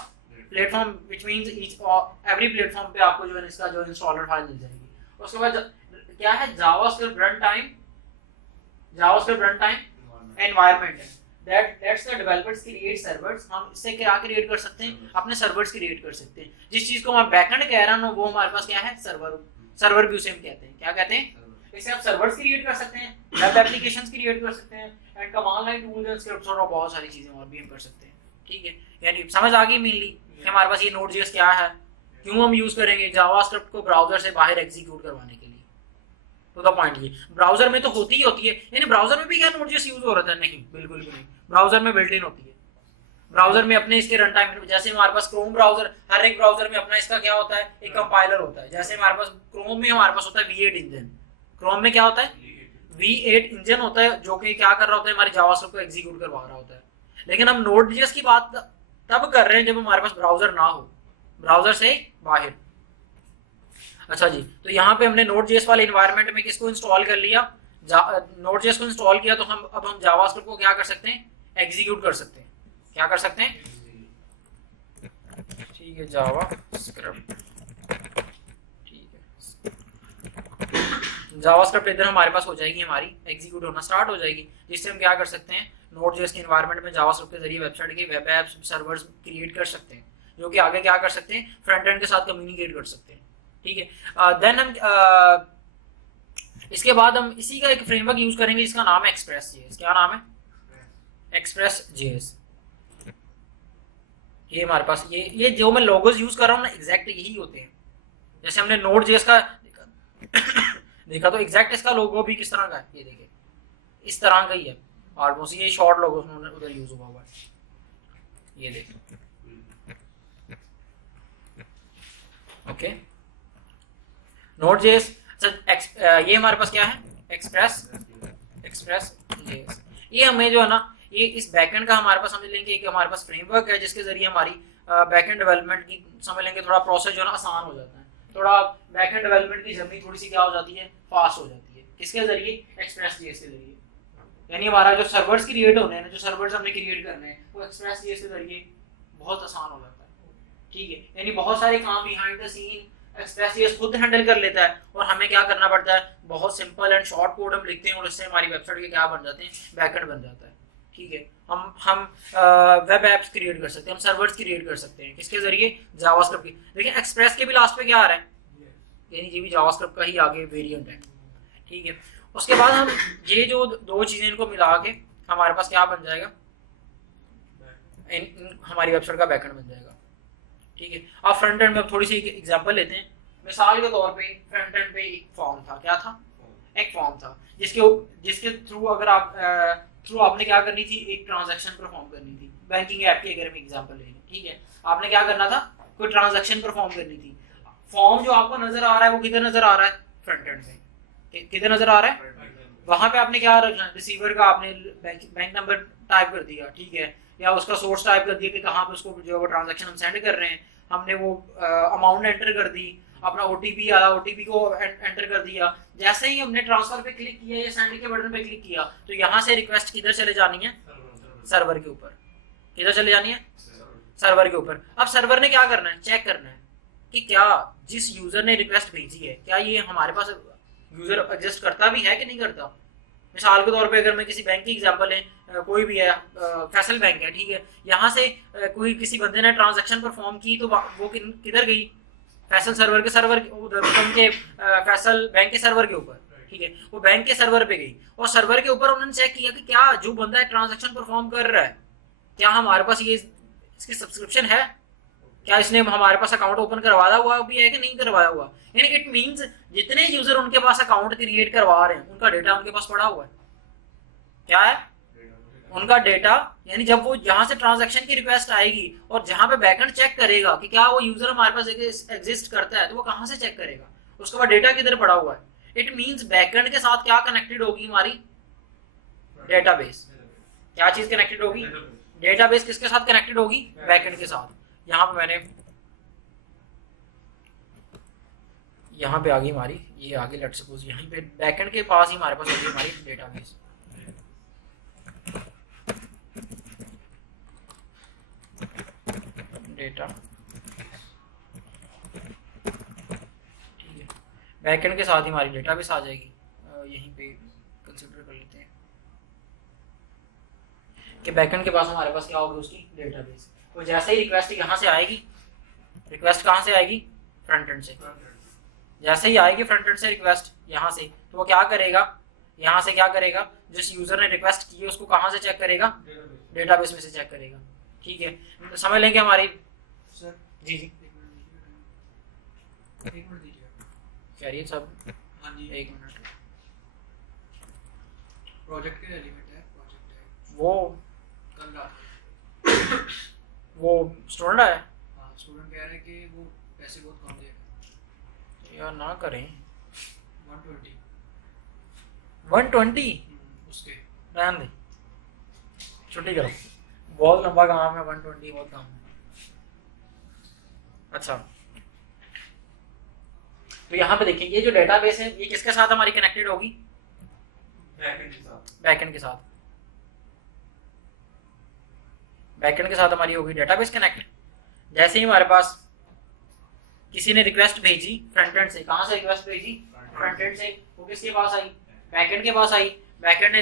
platform which means each every platform पे आपको जो है इसका जो इंस्टॉलर फाइल मिल जाएगी। उसके बाद क्या है, जावास्क्रिप्ट रन टाइम एनवायरनमेंट है, that lets the developers create servers। हम इससे क्या क्रिएट कर सकते हैं, अपने सर्वर्स क्रिएट कर सकते हैं। जिस चीज को मैं बैकएंड कह रहा हूं वो हमारे पास क्या है, सर्वर भी उसे हम कहते हैं। क्या कहते हैं, इससे आप सर्वर्स क्रिएट कर सकते हैं, वेब एप्लीकेशंस क्रिएट कर सकते हैं, and command line tools and scripts और बहुत सारी चीजें और भी हम कर सकते हैं, ठीक है। यानी समझ आ गई मेनली कि हमारे पास ये Node.js क्या है, क्यों हम यूज करेंगे, जावास्क्रिप्ट को ब्राउजर से बाहर एग्जीक्यूट करवाने के लिए। तो द पॉइंट ये ब्राउजर में तो होती ही होती है, यानी ब्राउजर में भी क्या Node.js यूज हो रहा था, नहीं बिल्कुल भी नहीं, ब्राउजर में बिल्ट इन होती है। ब्राउजर में अपने इसके रन टाइम, जैसे हमारे पास क्रोम ब्राउजर, हर एक ब्राउजर में अपना इसका क्या होता है, एक कंपाइलर होता है। जैसे हमारे पास क्रोम में हमारे पास होता है V8 इंजन, क्रोम में क्या होता है, V8 इंजन होता है, जो कि क्या कर रहा होता है, हमारी जावास्क्रिप्ट को एग्जीक्यूट करवा रहा होता है। लेकिन हम Node.js की बात तब कर रहे हैं जब हमारे पास ब्राउजर ना हो, ब्राउजर से बाहर। अच्छा जी, तो यहाँ पे हमने Node.js वाले एनवायरनमेंट में किसको इंस्टॉल कर लिया, Node.js को इंस्टॉल किया, तो अब हम जावास्क्रिप्ट को क्या कर सकते हैं, एग्जीक्यूट कर सकते हैं। क्या कर सकते हैं, ठीक है, जावास्क्रिप्ट, ठीक है, जावास्क्रिप्ट इधर हमारे पास हो जाएगी, हमारी एग्जीक्यूट होना स्टार्ट हो जाएगी, जिससे हम क्या कर सकते हैं, नोड.जेएस के एनवायरनमेंट में जावास्क्रिप्ट के जरिए वेबसाइट के वेब एप्स सर्वर्स क्रिएट कर सकते हैं, जो कि आगे क्या कर सकते हैं, फ्रंट एंड के साथ कम्युनिकेट कर सकते हैं। ठीक है, देन हम इसके बाद हम इसी का एक फ्रेमवर्क यूज करेंगे, इसका नाम है एक्सप्रेस जेएस। क्या नाम है? Express JS. ये हमारे पास ये जो मैं लोगोज यूज कर रहा हूँ ना, एग्जैक्ट यही होते हैं। जैसे हमने नोड.जेएस का देखा तो एग्जैक्ट इसका लोगो भी किस तरह का है, ये देखिए इस तरह का ही है ऑलमोस्ट, ये शॉर्ट लोगो उधर यूज हुआ है, ये देखिए। ओके, नोड.जेएस। ये हमारे पास क्या है, एक्सप्रेस जेएस। ये हमें जो है ना, ये इस बैकएंड का हमारे पास समझ लेंगे कि हमारे पास फ्रेमवर्क है जिसके जरिए हमारी बैकएंड डेवलपमेंट की समझ लेंगे थोड़ा प्रोसेस जो है ना आसान हो जाता है, थोड़ा बैकएंड डेवलपमेंट की जर्नी थोड़ी सी क्या हो जाती है, फास्ट हो जाती है। किसके जरिए? एक्सप्रेस जेएस के जरिए। यानी हमारा जो सर्वर्स क्रिएट होने हैं, जो सर्वर्स हमने क्रिएट करने हैं, वो एक्सप्रेस जेएस के जरिए बहुत आसान हो जाता है। ठीक है, यानी बहुत सारे काम behind the scene express JS खुद हैंडल कर लेता है, और हमें क्या करना पड़ता है, बहुत सिंपल एंड शॉर्ट कोड हम लिखते हैं और उससे हमारी वेबसाइट के क्या बन जाते हैं, बैकएंड बन जाता है। ठीक है, हम वेब एप्स क्रिएट कर सकते हैं, हम सर्वर्स क्रिएट कर सकते हैं, किसके जरिए? जावास्क्रिप्ट की। देखिए एक्सप्रेस के भी लास्ट पे क्या आ रहा है, यानी ये भी जावास्क्रिप्ट का ही आगे वेरिएंट है। ठीक है, उसके बाद हम ये जो दो चीजें इनको मिला के हमारे पास क्या बन जाएगा, हमारी वेबसाइट का बैकएंड बन जाएगा। ठीक है, अब फ्रंट एंड में थोड़ी सी एग्जांपल लेते हैं। मिसाल के तौर पे फ्रंट एंड पे एक फॉर्म था, क्या था, एक फॉर्म था जिसके थ्रू अगर आपने क्या करनी थी, एक ट्रांजैक्शन परफॉर्म करनी थी। बैंकिंग ऐप की अगर हम एग्जांपल लेंगे, ठीक है, आपने क्या करना था, कोई ट्रांजैक्शन परफॉर्म करनी थी। फॉर्म जो आपको नजर आ रहा है वो किधर नजर आ रहा है, फ्रंट एंड में। किधर नजर आ रहा है, वहां पे आपने क्या रखना, रिसीवर का आपने बैंक नंबर टाइप कर दिया, ठीक है, या उसका सोर्स टाइप कर दिया कि कहाँ पे उसको जो ट्रांजैक्शन हम सेंड कर रहे हैं, हमने वो अमाउंट एंटर कर दी, अपना ओटीपी आया, ओटीपी को एंटर कर दिया। जैसे ही हमने ट्रांसफर पे क्लिक किया या सेंड के बटन पे क्लिक किया, तो यहाँ से रिक्वेस्ट किधर चले जानी है, सर्वर के ऊपर। किधर चले जानी है, सर्वर के ऊपर। अब सर्वर ने क्या करना है, चेक करना है कि क्या जिस यूजर ने रिक्वेस्ट भेजी है, क्या ये हमारे पास यूजर एग्जिस्ट करता भी है कि नहीं करता। मिसाल के तौर पे अगर मैं किसी बैंक की एग्जांपल है, कोई भी है, फैसल बैंक है, ठीक है, यहाँ से कोई किसी बंदे ने ट्रांजैक्शन परफॉर्म की, तो वो किधर गई, फैसल सर्वर के उनके फैसल बैंक के सर्वर के ऊपर। ठीक है, वो बैंक के सर्वर पे गई और सर्वर के ऊपर उन्होंने चेक किया कि क्या जो बंदा ट्रांजैक्शन परफॉर्म कर रहा है, क्या हमारे पास ये इसकी सब्सक्रिप्शन है, क्या इसने हमारे पास अकाउंट ओपन करवाया हुआ भी है कि नहीं करवाया हुआ। यानी इट मींस जितने यूजर उनके पास अकाउंट क्रिएट करवा रहे हैं, उनका डेटा उनके पास पड़ा हुआ है। क्या है, उनका डेटा। यानी जब वो जहां से ट्रांजैक्शन की रिक्वेस्ट आएगी और जहां पे बैकएंड चेक करेगा कि क्या वो यूजर हमारे पास एग्जिस्ट करता है, तो वो कहां से चेक करेगा, उसके बाद डेटा किधर पड़ा हुआ है। इट मींस बैकएंड के साथ क्या कनेक्टेड होगी, हमारी डेटाबेस। क्या चीज कनेक्टेड होगी, डेटाबेस किसके साथ कनेक्टेड होगी, बैकएंड के साथ। यहाँ पे मैंने यहाँ पे आ गई हमारी, ये आगे लेट्स सपोज यहीं पे बैकएंड के पास ही हमारे पास होगी हमारी डेटाबेस। डेटा, ठीक है, बैकएंड के साथ ही हमारी डेटाबेस आ जाएगी। यहीं पे कंसीडर कर लेते हैं कि बैकएंड के पास हमारे पास क्या होगी, उसकी डेटाबेस। तो जैसे ही रिक्वेस्ट यहाँ से आएगी, रिक्वेस्ट कहाँ से आएगी, फ्रंट एंड से। जैसे ही आएगी फ्रंट एंड से रिक्वेस्ट यहाँ से, तो वो क्या करेगा, यहाँ से क्या करेगा, जिस यूजर ने रिक्वेस्ट की है उसको कहाँ से चेक करेगा, डेटाबेस में से चेक करेगा। ठीक है, तो समझ लेंगे हमारी। सर जी जी, एक मिनट दीजिए। करिए सब। हाँ जी, एक मिनट। प्रोजेक्ट के एलिमेंट है, प्रोजेक्ट है वो कल रात वो स्टूडेंट आया, हाँ स्टूडेंट कह रहे हैं कि वो पैसे बहुत कम देगा। यार ना करें 120 120 उसके रहने दे, छुट्टी करो, बहुत लंबा काम है, 120 बहुत काम है। अच्छा, तो यहाँ पे देखिए ये जो डेटाबेस है ये किसके साथ हमारी कनेक्टेड होगी, बैकएंड के साथ। बैकएंड के साथ। बैकएंड के साथ हमारी होगी डेटाबेस कनेक्ट। जैसे ही हमारे पास किसी ने रिक्वेस्ट भेजी फ्रंट एंड से, कहाँ से रिक्वेस्ट भेजी, फ्रंट एंड से वो किसके पास आई, बैकएंड के पास आई। बैकएंड ने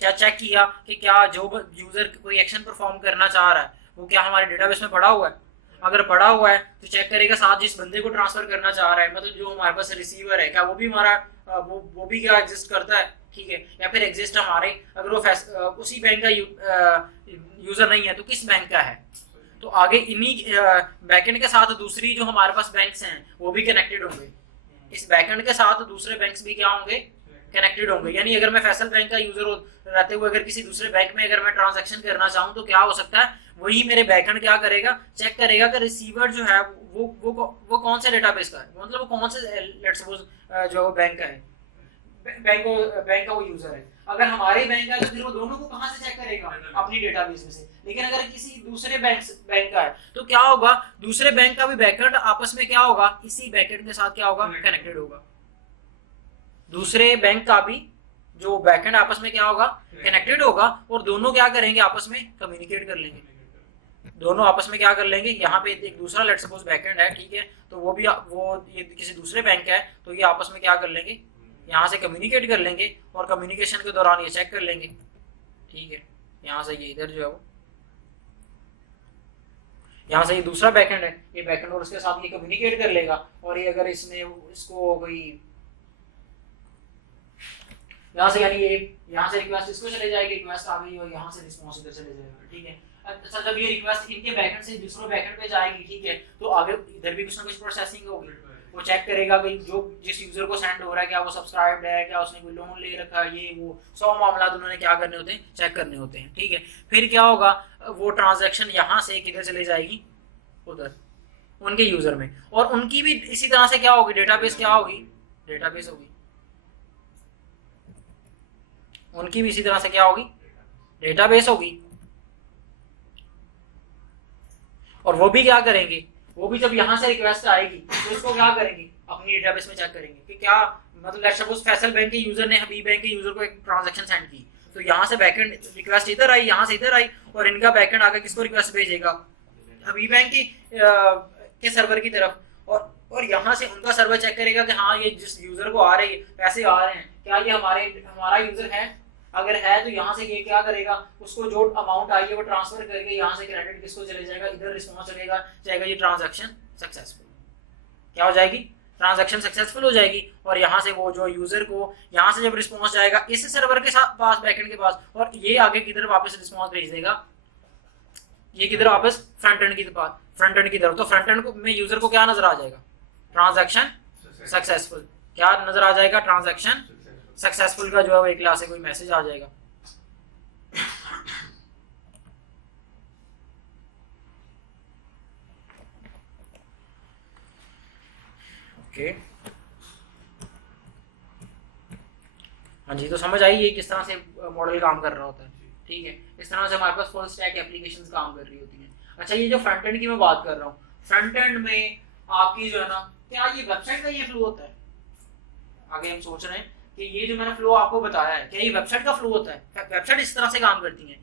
क्या चेक किया कि क्या जो यूजर कोई एक्शन परफॉर्म करना चाह रहा है वो क्या हमारे डेटाबेस में पड़ा हुआ है। अगर पड़ा हुआ है तो चेक करेगा साथ जिस बंदे को ट्रांसफर करना चाह रहा है, मतलब जो हमारे पास रिसीवर है, क्या वो भी हमारा वो भी क्या एग्जिस्ट करता है, ठीक है, या फिर एग्जिस्ट हमारे, अगर वो उसी बैंक का यूजर नहीं है तो किस बैंक का है। तो आगे इन्हीं बैकएंड के साथ दूसरी जो हमारे पास बैंक्स हैं वो भी कनेक्टेड होंगे, इस बैकएंड के साथ दूसरे बैंक्स भी क्या होंगे, कनेक्टेड होंगे। यानी अगर मैं फैसल बैंक का यूजर रहते हुए अगर किसी दूसरे बैंक में अगर मैं ट्रांजैक्शन करना चाहूँ तो क्या हो सकता है, वही मेरे बैकएंड क्या करेगा, चेक करेगा कि रिसीवर जो है वो कौन से डेटाबेस का है, मतलब वो कौन से लेट्स सपोज जो बैंक का है, बैंक का वो यूजर है। अगर हमारे बैंक का है तो फिर वो दोनों को कहाँ से चेक करेगा, अपनी डेटाबेस में से। लेकिन अगर किसी दूसरे बैंक का है तो क्या होगा, दूसरे बैंक का भी बैकएंड आपस में क्या होगा, इसी बैकएंड के साथ क्या होगा, कनेक्टेड होगा। दूसरे बैंक का भी जो बैकएंड आपस में क्या होगा, कनेक्टेड होगा, और दोनों क्या करेंगे, आपस में कम्युनिकेट कर लेंगे। दोनों आपस में क्या कर लेंगे, यहाँ पे एक दूसरा लेट्स सपोज बैकएंड है, ठीक है, तो वो ये किसी दूसरे बैंक का है तो ये आपस में क्या कर लेंगे, यहाँ से कम्युनिकेट कर लेंगे, और कम्युनिकेशन के दौरान ये चेक कर लेंगे, ठीक है, यहाँ से ये इधर जो है वो, यहाँ से ये दूसरा बैकएंड है, ये बैकएंड और उसके साथ ये कम्युनिकेट कर लेगा। और ये अगर इसने इसको कोई यहाँ से, यानी ये यहाँ से रिक्वेस्ट इसको चले जाएगी, रिक्वेस्ट आ गई, और यहाँ से रिस्पॉन्स इधर चले जाएगा, ठीक है। अच्छा, जब ये रिक्वेस्ट इनके बैकएंड से दूसरे बैकएंड पे जाएगी, ठीक है, तो आगे इधर भी कुछ ना कुछ प्रोसेसिंग होगी। वो चेक करेगा कि जो जिस यूजर को सेंड हो रहा है क्या वो सब्सक्राइब्ड है, क्या उसने कोई लोन ले रखा है, ये वो 100 मामला उन्होंने क्या करने होते हैं, चेक करने होते हैं, ठीक है। फिर क्या होगा, वो ट्रांजैक्शन यहाँ से किधर चले जाएगी, उधर उनके यूजर में, और उनकी भी इसी तरह से क्या होगी, डेटाबेस क्या होगी, डेटाबेस होगी, उनकी भी इसी तरह से क्या होगी, डेटाबेस होगी। और वो भी क्या करेंगे, वो भी जब यहाँ से रिक्वेस्ट आएगी तो इसको क्या करेंगे, अपनी डेटाबेस में चेक करेंगे कि क्या, मतलब लेट्स सपोज फैसल बैंक के यूजर ने हबीब बैंक के यूजर को एक ट्रांजैक्शन सेंड की, तो यहाँ से बैकएंड रिक्वेस्ट इधर आई, यहाँ से इधर आई, और इनका बैकएंड आगे किसको रिक्वेस्ट भेजेगा, हबीब बैंक के सर्वर की तरफ, और यहाँ से उनका सर्वर चेक करेगा कि हाँ ये जिस यूजर को आ रहे हैं पैसे आ रहे हैं, क्या ये हमारा यूजर है, अगर है तो यहाँ से ये क्या करेगा, उसको जो अमाउंट आई है वो ट्रांसफर करके यहाँ से क्रेडिट किसको चले जाएगा, इधर रिस्पॉन्स चलेगा जाएगा, ये ट्रांजैक्शन सक्सेसफुल क्या हो जाएगी, ट्रांजैक्शन सक्सेसफुल हो जाएगी। और यहाँ से वो जो यूजर को यहाँ से जब रिस्पॉन्स जाएगा इस सर्वर के साथ पास, बैकएंड के पास, और ये आगे किधर वापस रिस्पॉन्स भेज देगा, ये किधर वापस फ्रंट एंड की पास, फ्रंट एंड की तरफ। तो फ्रंट एंड में यूजर को क्या नजर आ जाएगा, ट्रांजैक्शन सक्सेसफुल, क्या नजर आ जाएगा, ट्रांजैक्शन सक्सेसफुल का जो है वो एक क्लास से कोई मैसेज आ जाएगा। ओके, हाँ जी, तो समझ आई ये किस तरह से मॉडल काम कर रहा होता है, ठीक है। इस तरह से हमारे पास फुल स्टैक एप्लीकेशंस काम कर रही होती हैं। अच्छा, ये जो फ्रंट एंड की मैं बात कर रहा हूँ, फ्रंट एंड में आपकी जो है ना, क्या ये वेबसाइट का ये फ्लो होता है, आगे हम सोच रहे हैं कि ये जो मैंने फ्लो आपको बताया है क्या ये वेबसाइट का फ्लो होता है, वेबसाइट इस तरह से काम करती हैं।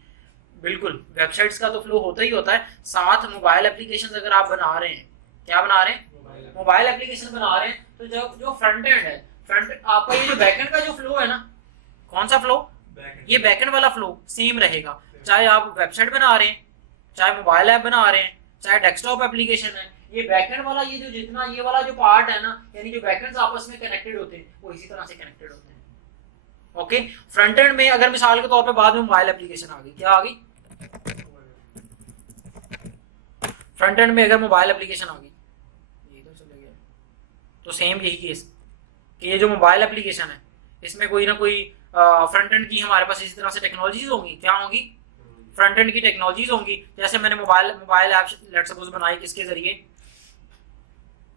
बिल्कुल, वेबसाइट्स का तो फ्लो होता ही होता है। साथ मोबाइल एप्लीकेशन अगर आप बना रहे हैं, क्या बना रहे हैं, मोबाइल एप्लीकेशन बना रहे हैं, तो जो फ्रंट एंड है, फ्रंट आपका ये जो बैकएंड का जो फ्लो है ना, कौन सा फ्लो, ये बैकएंड वाला फ्लो सेम रहेगा, चाहे आप वेबसाइट बना रहे हैं, चाहे मोबाइल ऐप बना रहे हैं, चाहे डेस्कटॉप एप्लीकेशन है, ये बैकएंड वाला ये जो जितना ये वाला जो पार्ट है ना, यानी जो बैकएंड्स आपस में कनेक्टेड होते हैं वो इसी तरह से कनेक्टेड होते हैं। ओके, फ्रंट एंड में अगर मिसाल के तौर पे बाद में मोबाइल एप्लीकेशन आ गई, क्या आ गई, फ्रंट एंड में अगर मोबाइल एप्लीकेशन आ गई, ये तो चले गया, तो सेम यही केस कि ये जो मोबाइल एप्लीकेशन है इसमें कोई ना कोई फ्रंट एंड की हमारे पास इसी तरह से टेक्नोलॉजीज होंगी, क्या होंगी, फ्रंट एंड की टेक्नोलॉजीज होंगी। जैसे मैंने मोबाइल ऐप लेट्स सपोज बनाई किसके जरिए,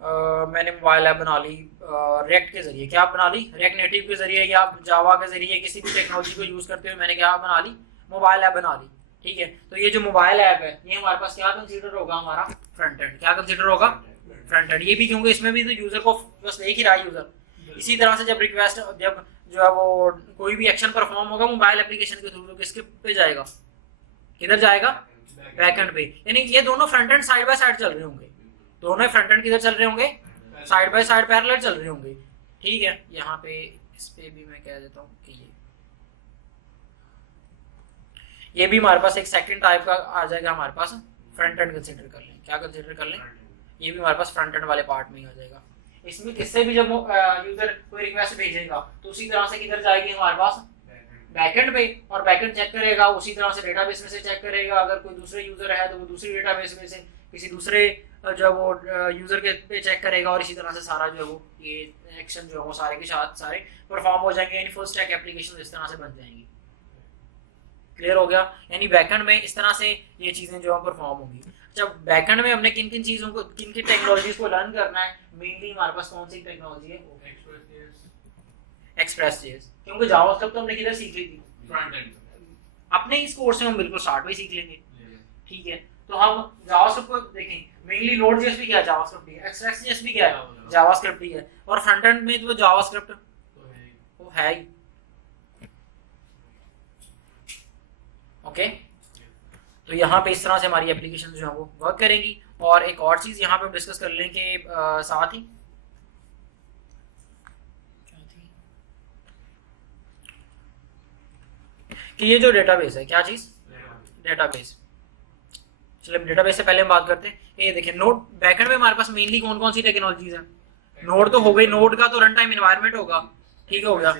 मैंने मोबाइल ऐप बना ली रिएक्ट के जरिए, क्या बना ली, रिएक्ट नेटिव के जरिए या जावा के जरिए, किसी भी टेक्नोलॉजी को यूज करते हुए मैंने क्या बना ली, मोबाइल ऐप बना ली, ठीक है। तो ये जो मोबाइल ऐप है ये हमारे पास क्या कंसीडर होगा, हमारा फ्रंट एंड, क्या कंसीडर होगा, फ्रंट एंड। ये भी क्योंकि इसमें भी तो यूजर को बस देख ही रहा है यूजर। इसी तरह से जब रिक्वेस्ट, जब जो है वो कोई भी एक्शन परफॉर्म होगा मोबाइल एप्लीकेशन के थ्रू, तो किसके पे जाएगा, किधर जाएगा, बैकएंड पे। यानी ये दोनों front end side by side चल रहे होंगे, दोनों फ्रंट एंड किधर चल रहे होंगे, साइड बाय साइड पैरेलल चल रहे होंगे। ठीक है, यहाँ पे इस पे भी मैं कह देता हूँ कि ये भी हमारे पास एक सेकंड टाइप का आ जाएगा, हमारे पास फ्रंट एंड कंसीडर कर लें। क्या कंसीडर कर लें? ये भी हमारे पास फ्रंट एंड वाले पार्ट में ही आ जाएगा। इसमें किससे भी जब यूजर कोई रिक्वेस्ट भेजेगा तो उसी तरह से किधर जाएगी हमारे पास बैकएंड पे, और बैकएंड चेक करेगा, उसी तरह से डेटाबेस में से चेक करेगा। अगर कोई दूसरे यूजर है तो वो दूसरी डेटाबेस में से किसी दूसरे जो वो यूजर के पे चेक करेगा, और इसी तरह से सारा जो है वो ये एक्शन जो है वो सारे के साथ सारे परफॉर्म हो जाएंगे, यानी फुल स्टैक एप्लीकेशन इस तरह से बन जाएंगी। क्लियर हो गया? यानी बैकएंड में इस तरह से ये चीजें जो है परफॉर्म होंगी। जब बैकएंड में हमने किन किन चीजों को, किन किन टेक्नोलॉजीज को लर्न करना है, मेनली हमारे पास कौन सी टेक्नोलॉजी है? एक्सप्रेस.js, क्योंकि जावास्क्रिप्ट तो हमने किधर सीख ली थी? Front end. अपने इस कोर्स में हम बिल्कुल स्टार्ट में सीख लेंगे। ठीक है, तो हम जावास्क्रिप्ट को देखें, मेनली नोड.js भी क्या है? जावास्क्रिप्ट ही है। एक्सप्रेस.js भी क्या है? जावास्क्रिप्ट ही है। और फ्रंट एंड में तो जावास्क्रिप्ट वो है ही। ओके, तो यहाँ पे इस तरह से हमारी एप्लीकेशन जो है वो वर्क करेंगी। और एक और चीज यहाँ पे हम डिस्कस कर लें कि साथ ही कि ये जो डेटाबेस है, क्या चीज? डेटाबेस। चलिए डेटाबेस से पहले हम बात करते हैं। ये देखिए, नोड बैकएंड में हमारे पास मेनली कौन कौन सी टेक्नोलॉजीज है? नोड तो हो गई, नोड का तो रन टाइम एनवायरनमेंट होगा, ठीक हो गया।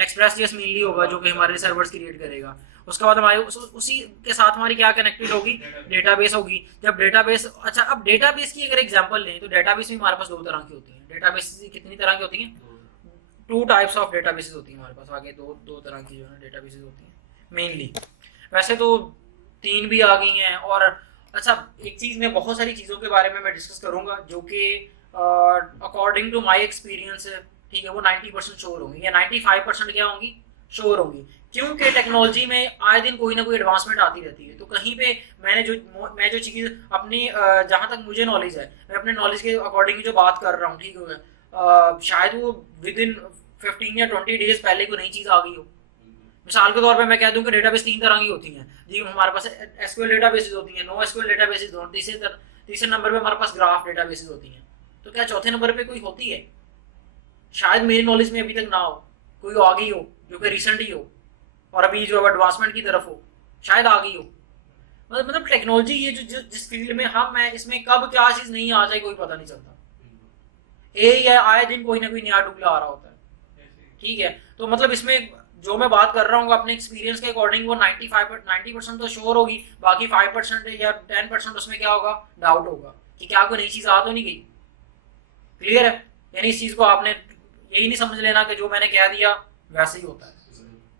एक्सप्रेस.js मेनली होगा जो कि हमारे सर्वर्स क्रिएट करेगा। उसके बाद हमारे उसी के साथ हमारी क्या कनेक्टेड होगी? डेटाबेस होगी। जब डेटाबेस, अच्छा अब डेटाबेस की अगर एग्जांपल लें तो डेटाबेस में हमारे पास दो तरह की होती है। डेटाबेस कितनी तरह की होती हैं? 2 टाइप्स ऑफ डेटाबेसेस होती हैं हमारे पास। आगे दो तरह की जो है डेटाबेसेस होती हैं मेनली। वैसे तो 3 भी आ गई हैं। और अच्छा, एक चीज मैं बहुत सारी चीजों के बारे में मैं डिस्कस करूंगा जो कि अकॉर्डिंग टू माय एक्सपीरियंस, ठीक है, वो 90% श्योर होंगी या 95% क्या होंगी? श्योर होंगी। क्योंकि टेक्नोलॉजी में आए दिन कोई ना कोई एडवांसमेंट आती रहती है। तो कहीं पे मैं जो चीज़ अपनी जहाँ तक मुझे नॉलेज है, मैं अपने नॉलेज के अकॉर्डिंग जो बात कर रहा हूँ, ठीक है, शायद वो विद इन 15 या 20 डेज पहले कोई नई चीज़ आ गई हो। मिसाल के तौर पे मैं कह दूं कि डेटाबेस 3 तरह की होती हैं जी। हमारे पास एसक्यूएल डेटाबेसेस होती हैं, नो एसक्यूएल डेटाबेसेस होती हैं, तीसरे नंबर पे हमारे पास ग्राफ डेटाबेसेस होती हैं। तो क्या चौथे नंबर पे कोई होती है? शायद मेरी नॉलेज में अभी तक ना हो, कोई आ गई हो जो कि रिसेंट ही हो और अभी जो एडवांसमेंट की तरफ हो, शायद आ गई हो। मतलब टेक्नोलॉजी ये जो जिस फील्ड में हम हैं, इसमें कब क्या चीज नहीं आ जाए कोई पता नहीं चलता। आए दिन कोई ना कोई नया टूल आ रहा होता है, ठीक है। तो मतलब इसमें जो मैं बात कर रहा हूँ अपने एक्सपीरियंस के अकॉर्डिंग, वो 90% तो श्योर होगी, बाकी 5% या 10% उसमें क्या होगा? डाउट होगा कि क्या कोई नई चीज आ तो नहीं गई। क्लियर है? यानी इस चीज को आपने यही नहीं समझ लेना कि जो मैंने कह दिया वैसे ही होता है,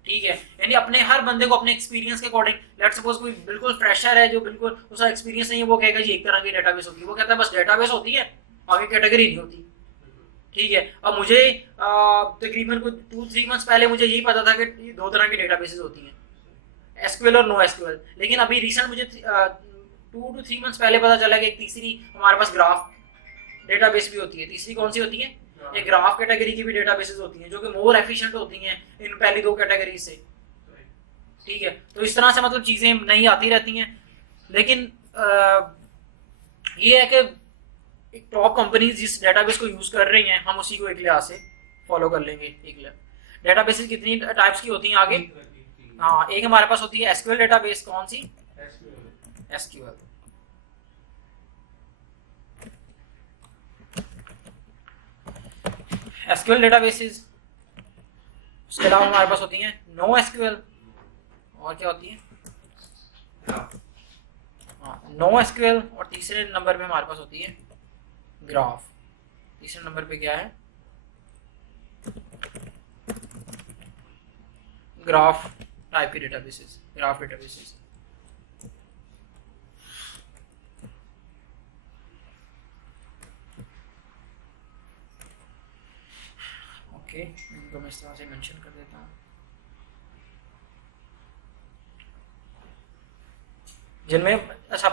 ठीक है। यानी अपने हर बंदे को अपने एक्सपीरियंस के अकॉर्डिंग, लेट्स सपोज कोई बिल्कुल फ्रेशर है जो बिल्कुल उसका एक्सपीरियंस नहीं है, वो कहेगा जी एक तरह की डेटाबेस होती है, वो कहता है बस डेटाबेस होती है, आगे कैटेगरी नहीं होती, ठीक है। अब मुझे तकरीबन कुछ 2-3 मंथ्स पहले मुझे यही पता था कि 2 तरह की डेटाबेसेस होती हैं, एसक्यूएल और नो एसक्यूएल। लेकिन अभी रिसेंट मुझे 2 to 3 मंथ्स पहले पता चला कि एक तीसरी हमारे पास ग्राफ डेटाबेस भी होती है। तीसरी कौन सी होती है? एक ग्राफ कैटेगरी की भी डेटाबेसेस होती हैं जो कि मोर एफिशिएंट होती हैं इन पहली 2 कैटेगरी से, ठीक है। तो इस तरह से मतलब चीजें नई आती रहती हैं। लेकिन ये है कि एक टॉप कंपनीज जिस डेटाबेस को यूज कर रही हैं, हम उसी को एक लिहाज से फॉलो कर लेंगे। एक डेटाबेसेस कितनी टाइप्स की होती हैं आगे? हाँ, एक हमारे पास होती है एसक्यूएल डेटाबेस। कौन सी? एसक्यूएल। SQL databases. उसके अलावा हमारे पास होती हैं नो एसक्यूएल। और क्या होती है? No SQL. और तीसरे नंबर पे हमारे पास होती है ग्राफ। तीसरे नंबर पे क्या है? ग्राफ टाइप की डेटाबेसेस, ग्राफ डेटाबेसेस। ओके, इनको मैं इस तरह से मेंशन कर देता हूँ। जिनमें अच्छा,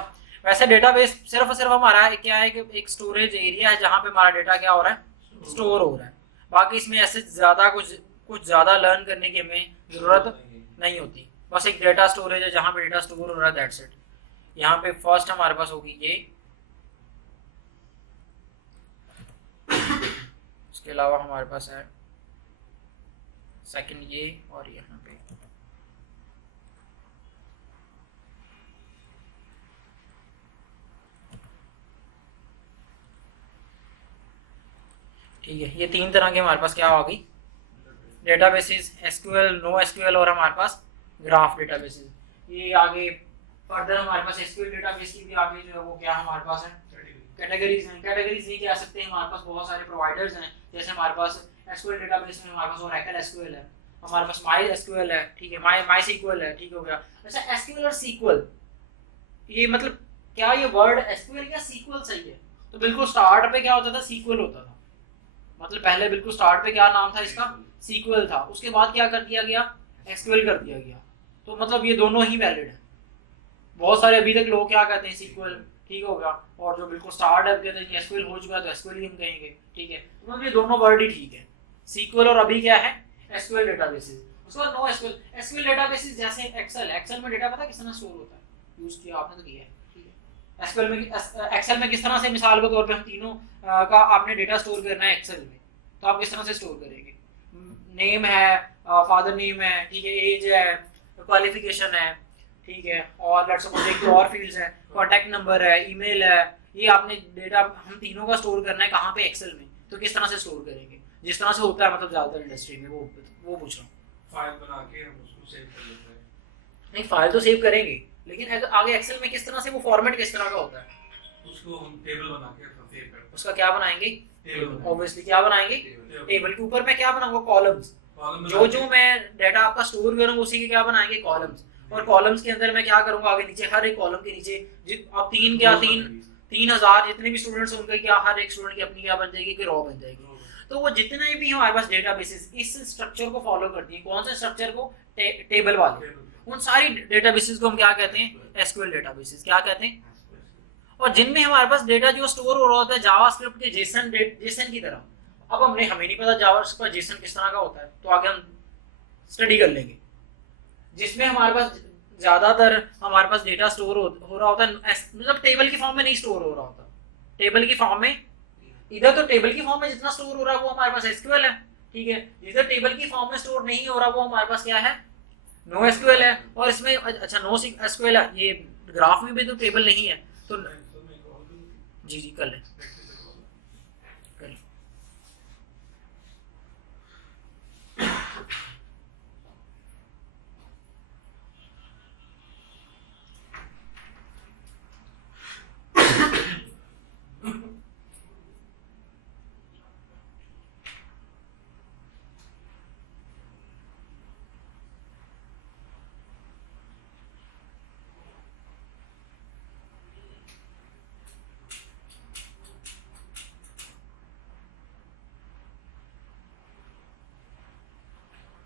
वैसे डेटाबेस सिर्फ और सिर्फ हमारा क्या है कि एक स्टोरेज एरिया है जहाँ पे हमारा डेटा क्या हो रहा है? स्टोर हो रहा है। बाकी इसमें ऐसे ज्यादा कुछ ज्यादा लर्न करने की हमें जरूरत नहीं होती। बस एक डेटा स्टोरेज है जहाँ पे डेटा स्टोर हो रहा है, दैट्स इट। यहाँ पे फर्स्ट हमारे पास होगी ये। उसके अलावा हमारे पास है सेकंड ये और यहाँ पे ठीक है। ये तीन तरह के हमारे पास क्या होगी डेटाबेसेस, एसक्यूएल, नो एसक्यूएल और हमारे पास ग्राफ डेटाबेसेस। ये आगे फर्दर हमारे पास एसक्यूएल डेटाबेस की भी आगे जो है वो क्या हमारे पास है कैटेगरीज हैं। कैटेगरीज नहीं कह सकते, हमारे पास बहुत सारे प्रोवाइडर्स हैं। जैसे हमारे पास एसक्यूएल डेटाबेस में हमारे पास ओरेकल एसक्यूएल है, हमारे पास माई एसक्यूएल है, ठीक है, माई सीक्वल है, ठीक हो गया। अच्छा एसक्यूएल और सीक्वल, ये मतलब क्या ये वर्ड एसक्यूएल या सीक्वल सही है? तो बिल्कुल स्टार्ट पे क्या होता था, सीक्वल होता था। मतलब पहले बिल्कुल स्टार्ट पे क्या नाम था इसका, सीक्वल था। उसके बाद क्या कर दिया गया, एसक्यूएल कर दिया गया। तो मतलब ये दोनों ही वैलिड है। बहुत सारे अभी तक लोग क्या कहते हैं सीक्वल, ठीक होगा, और जो बिल्कुल स्टार्ट है कहते हैं एसक्यूएल हो चुका है तो एसक्यूएल ही हम कहेंगे, ठीक है। तो मतलब ये दोनों वर्ड ही ठीक है, सीक्वल और अभी क्या है एसक्यूएल डेटाबेसेस। उसके बाद नो एसक्यूएल। एसक्यूएल डेटाबेसेस जैसे एक्सेल, एक्सेल में डेटा पता किस तरह स्टोर होता है, यूज किया आपने तो किया है, ठीक है। एसक्यूएल में, एक्सेल में किस तरह से, मिसाल के तौर पे हम तीनों का आपने डेटा स्टोर करना है एक्सेल में, तो आप किस तरह से स्टोर करेंगे? नेम है, फादर नेम है, ठीक है, एज है, क्वालिफिकेशन है, ठीक है, और लेट्स सपोज एक और फील्ड्स है, कांटेक्ट नंबर है, ईमेल है। ये आपने डेटा हम तीनों का स्टोर करना है कहाँ पे, एक्सेल में। तो किस तरह से स्टोर करेंगे? जिस तरह से होता है मतलब ज्यादातर इंडस्ट्री में, वो पूछ रहा हूँ। फाइल बना के हम उसको सेव कर लेते हैं। नहीं फाइल तो सेव करेंगे, लेकिन आगे एक्सेल में किस तरह से वो फॉर्मेट किस तरह का होता है, उसको हम टेबल बना के सेव करते हैं। उसका क्या बनाएंगे, टेबल ऑब्वियसली क्या बनाएंगे, टेबल के ऊपर मैं क्या बनाऊंगा, कॉलम्स। जो मैं डाटा आपका स्टोर करूंगा उसी के क्या बनाएंगे, कॉलम्स। और कॉलम्स के अंदर मैं क्या करूंगा, आगे नीचे हर एक कॉलम के नीचे अब 3,000 जितने भी स्टूडेंट्स होंगे, क्या हर एक स्टूडेंट की अपनी क्या बन जाएगी, कि रॉ बन जाएगी। तो वो जितने भी हमारे पास डेटाबेसेस इस स्ट्रक्चर को फॉलो करती हैं, कौन सा स्ट्रक्चर को, टेबल वाले, उन सारी डेटाबेसेस को हम क्या कहते हैं, एसक्यूएल डेटाबेसेस। क्या कहते हैं? और जिनमें हमारे पास डेटा जो स्टोर हो रहा होता है जावास्क्रिप्ट के जेसन की तरह। अब हमें नहीं पता जावास्क्रिप्ट का जेसन किस तरह का होता है, तो आगे हम स्टडी कर लेंगे। जिसमें हमारे पास ज्यादातर हमारे पास डेटा स्टोर हो रहा होता है, मतलब टेबल की फॉर्म में नहीं स्टोर हो रहा होता। टेबल की फॉर्म में, इधर तो टेबल की फॉर्म में जितना स्टोर हो रहा है वो हमारे पास एसक्यूएल है, ठीक है। जिधर टेबल की फॉर्म में स्टोर नहीं हो रहा वो हमारे पास क्या है, नो एसक्यूएल है। और इसमें अच्छा नो एसक्यूएल है, ये ग्राफ में भी तो टेबल नहीं है, तो जी कर ले।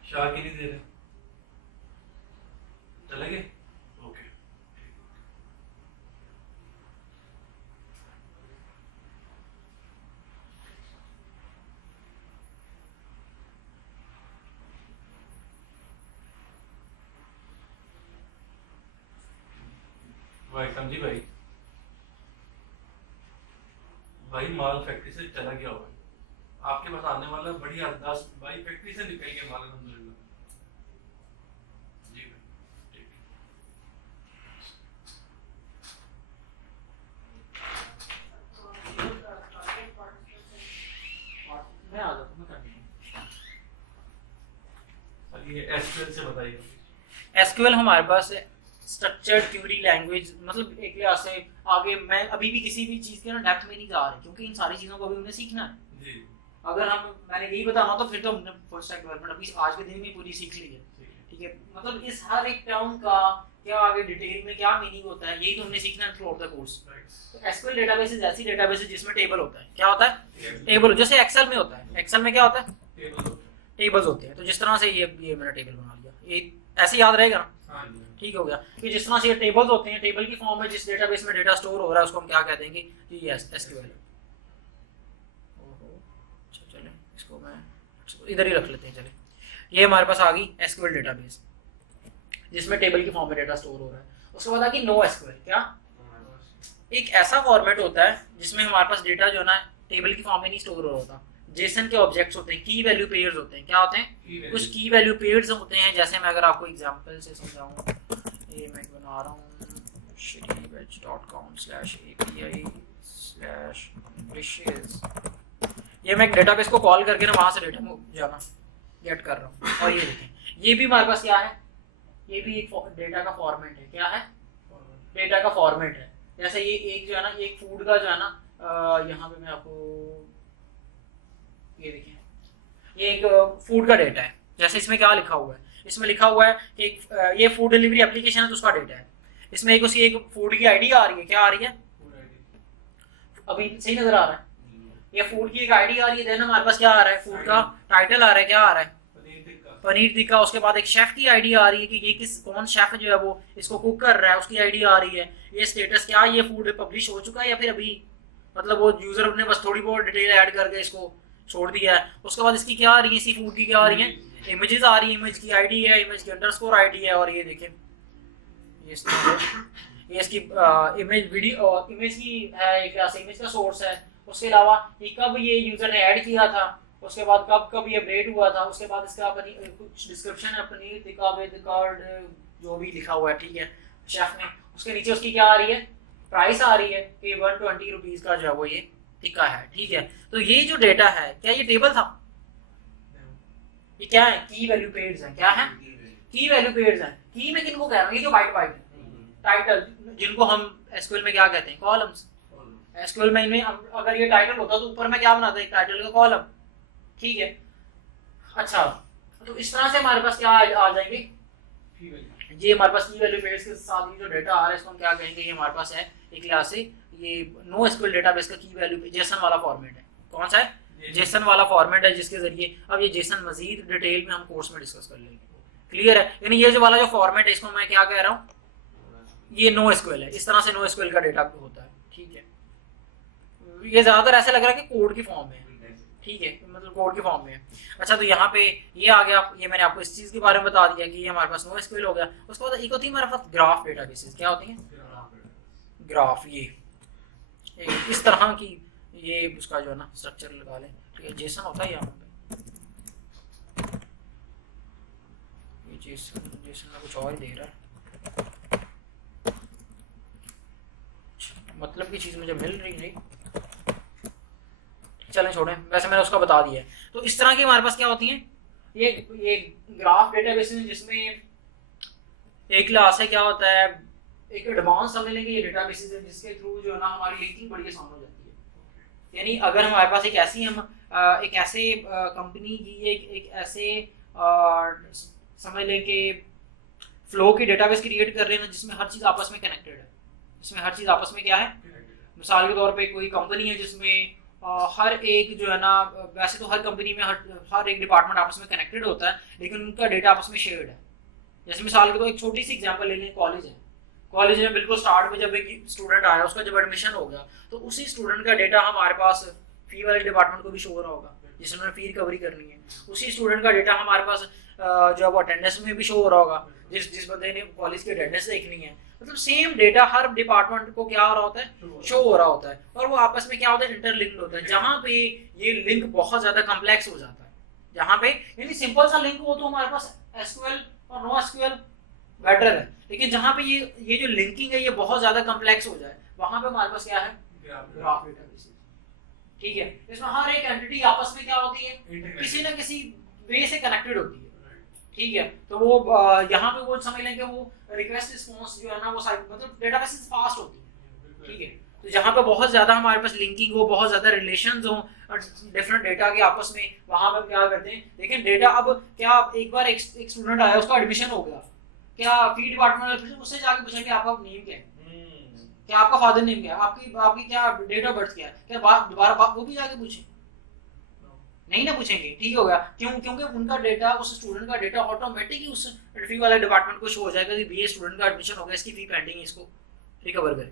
शाह की नहीं दे रहे, चले गए, ओके। भाई समझी भाई, माल फैक्ट्री से चला गया होगा, आपके पास आने वाला बढ़िया 10 भाई फैक्ट्री से निकल गया माल, अल्हम्दुलिल्लाह जी भाई, ठीक मैं आ जाता हूं, मैं कर दूंगा। है। ये एसक्यूएल से बताइए। एसक्यूएल हमारे पास स्ट्रक्चर्ड क्वेरी लैंग्वेज, मतलब एक लिहाज से आगे मैं अभी भी किसी भी चीज़ के ना डेप्थ में नहीं जा रही, क्योंकि इन सारी चीज़ों को अभी हमने सीखना है जी। अगर मैंने यही बताना तो फिर तो हमने फुल स्टैक डेवलपमेंट अभी आज के दिन में पूरी सीख ली है, ठीक है। मतलब इस हर एक टर्म का क्या आगे डिटेल में क्या मीनिंग होता है, यही तो हमने सीखना है थ्रू आउट द कोर्स। तो एसक्यूएल डेटाबेसेस ऐसी डेटाबेसेस जिसमें टेबल होता है, क्या होता है, टेबल। जैसे एक्सेल में होता है, एक्सेल में क्या होता है, टेबल्स होते हैं। तो जिस तरह से ये मैंने टेबल बना लिया, ये ऐसे याद रहेगा ना, ठीक हो गया। कि जिस तरह से ये टेबल्स होते हैं, टेबल की फॉर्म में जिस डेटाबेस में डेटा स्टोर हो रहा है उसको हम क्या कहते हैं कि ये एसक्यूएल है। अच्छा चलें, इसको मैं इधर ही रख लेते हैं। चले, ये हमारे पास आ गई एसक्यूएल डेटाबेस जिसमें टेबल की फॉर्म में डेटा स्टोर हो रहा है। उसके बाद आ गई नो एसक्यूएल। क्या, एक ऐसा फॉर्मेट होता है जिसमें हमारे पास डेटा जो है ना टेबल की फॉर्म में नहीं स्टोर हो रहा होता, जेसन के ऑब्जेक्ट्स होते हैं, की वैल्यू पेयर्स होते हैं। क्या होते हैं? कुछ की वैल्यू पेयर्स होते हैं। जैसे मैं अगर आपको एग्जांपल से समझाऊं, ये मैं बना रहा हूँ shittybatch.com/api/english, ये मैं एक डेटाबेस को कॉल करके ना वहां से डेटा जाना गेट कर रहा हूँ। और ये देखें, ये भी हमारे पास क्या है, ये भी एक डेटा का फॉर्मेट है। क्या है? डेटा का फॉर्मेट है। जैसे ये एक जो है ना, एक फूड का जो है ना, यहाँ पे मैं आपको ये देखिए, ये एक फूड का डेटा है। जैसे इसमें क्या लिखा हुआ है, इसमें लिखा हुआ है कि ये फूड डिलीवरी एप्लीकेशन है तो उसका डेटा है। इसमें एक उसकी एक फूड की आईडी आ रही है। क्या आ रही है? अभी सही नजर आ रहा है? ये फूड की एक आईडी आ रही है। देन हमारे पास क्या आ रहा है? फूड का टाइटल आ रहा है। क्या आ रहा है? पनीर टिक्का। उसके बाद एक शेफ की आईडी आ रही है कि ये कौन शेफ जो है वो इसको कुक कर रहा है, उसकी आईडी आ रही है। ये स्टेटस क्या, ये फूड पब्लिश हो चुका है या फिर अभी, मतलब वो यूजर ने बस थोड़ी बहुत डिटेल ऐड करके इसको छोड़ दिया है। उसके बाद इसकी क्या आ रही है, इसी फूड की क्या आ रही है? इमेजेस आ रही है। इमेज की आईडी है, इमेज की अंडरस्कोर आईडी है। और ये देखें, ये इसकी इमेज वीडियो इमेज की है, इमेज का सोर्स है। उसके अलावा ये कब ये यूजर ने ऐड किया था, उसके बाद कब ये अपडेट हुआ था, उसके बाद इसका अपनी कुछ डिस्क्रिप्शन है, पनीर टिक्का विद कार्ड जो भी लिखा हुआ है, ठीक है, शेफ ने। उसके नीचे उसकी क्या आ रही है? प्राइस आ रही है कि 120 रुपीज का जो है वो ये टिक्का है, ठीक है। तो ये जो डेटा है, क्या ये टेबल था? ये क्या है? की वैल्यू पेयर्स है। क्या है? की वैल्यू पेयर्स है। की में किनको कह रहा हूँ? ये जो वाइट वाइट है, टाइटल, जिनको हम एसक्यूएल में क्या कहते हैं? कॉलम्स। एसक्यूएल में इनमें अगर ये टाइटल होता तो ऊपर में क्या बनाता है? एक टाइटल का कॉलम, ठीक है। अच्छा, तो इस तरह से हमारे पास क्या आ जाएंगे? ये हमारे पास की वैल्यू पेयर्स के साथ जो डेटा आ रहा है इसको हम क्या कहेंगे? ये हमारे पास है एक क्लास से, ये नो एसक्यूएल डेटाबेस का की वैल्यू जेसन वाला फॉर्मेट है। कौन सा है? जेसन वाला फॉर्मेट है, जिसके जरिए अब ये जेसन मजीद डिटेल में हम कोर्स में डिस्कस कर लेंगे। क्लियर है? यानी ये जो वाला जो फॉर्मेट है इसको मैं क्या कह रहा हूँ? ये नो एसक्यूएल है। इस तरह से नो एसक्यूएल का डेटा होता है, ठीक है। ये ज्यादातर ऐसे लग रहा है कि कोड की फॉर्म में है, ठीक है, मतलब कोड की फॉर्म में है। अच्छा, तो यहाँ पे ये आ गया, ये मैंने आपको इस चीज के बारे में बता दिया कि ये हमारे पास नो एसक्यूएल हो गया। उसके बाद एक होती है हमारे पास ग्राफ डेटाबेसेस। क्या होती है? ग्राफ। ये इस तरह की, ये उसका जो है ना स्ट्रक्चर लगा लें, ठीक है। जेसन होता है यहाँ पे, ये जेसन में कुछ और ही दे रहा है, मतलब की चीज मुझे मिल रही नहीं, चलें छोड़ें, वैसे मैंने उसका बता दिया है। तो इस तरह की हमारे पास क्या होती है? ये ग्राफ डेटाबेस है, जिसमें एक क्लास है, क्या होता है, एक एडवांस समझ लेंगे ये डेटाबेसेस है जिसके थ्रू जो है ना हमारी लिंकिंग बड़ी आसान हो जाती है। यानी अगर हमारे पास एक ऐसी एक ऐसे कंपनी की एक ऐसे समझ लें कि फ्लो की डेटाबेस क्रिएट कर रहे हैं ना, जिसमें हर चीज़ आपस में कनेक्टेड है, जिसमें हर चीज़ आपस में क्या है, मिसाल के तौर पे कोई कंपनी है जिसमें हर एक जो है ना, वैसे तो हर कंपनी में हर एक डिपार्टमेंट आपस में कनेक्टेड होता है, लेकिन उनका डेटा आपस में शेयर्ड है। जैसे मिसाल के तो एक छोटी सी एग्जांपल ले लें, कॉलेज है, कॉलेज में बिल्कुल स्टार्ट में जब एक स्टूडेंट आया, उसका जब एडमिशन हो गया, तो उसी स्टूडेंट का डेटा हमारे पास फी वाले डिपार्टमेंट को भी शो हो रहा होगा, जिसने फी रिकवरी करनी है। उसी स्टूडेंट का डेटा हमारे पास जब अटेंडेंस में भी शो हो रहा होगा, जिस बंदे ने कॉलेज की अटेंडेंस देखनी है। मतलब सेम डेटा हर डिपार्टमेंट को क्या हो रहा होता है, शो हो रहा होता है, और वो आपस में क्या होता है, इंटरलिंक्ड होता है। जहाँ पे ये लिंक बहुत ज्यादा कॉम्प्लेक्स हो जाता है, जहाँ पे यानी सिंपल सा लिंक हो तो हमारे पास एसक्यूएल और नो एसक्यूएल बेटर है, लेकिन जहाँ पे ये जो लिंकिंग है ये बहुत ज्यादा कॉम्प्लेक्स हो जाए, वहां पे हमारे पास क्या है, ग्राफ डेटाबेस, ठीक है। इसमें हर एक एंटिटी आपस में क्या होती है, किसी न किसी वे से कनेक्टेड होती है, ठीक है। तो वो यहाँ पे वो समझ लें कि वो रिक्वेस्ट रिस्पॉन्स जो है ना, वो मतलब डेटाबेस फास्ट होती है, ठीक है। तो जहाँ पे बहुत ज्यादा हमारे पास लिंकिंग हो, बहुत ज्यादा रिलेशंस हो डिफरेंट डेटा के आपस में, वहां पे क्या करते हैं, लेकिन डेटा अब क्या, एक बार एक स्टूडेंट आया, उसका एडमिशन हो गया, क्या फी डिपार्टमेंट उससे जाके पूछेंगे आपका नेम क्या है, क्या आपका फादर नेम क्या है, आपकी क्या डेट ऑफ बर्थ क्या है, क्या दोबारा वो भी जाके पूछे, नहीं ना पूछेंगे, ठीक हो गया। क्योंकि उनका डेटा, उस स्टूडेंट का डेटा ऑटोमेटिक ही उस फी वाले डिपार्टमेंट को शो हो जाएगा कि ये स्टूडेंट का एडमिशन हो गया, इसकी फी पेंडिंग है, इसको रिकवर करें,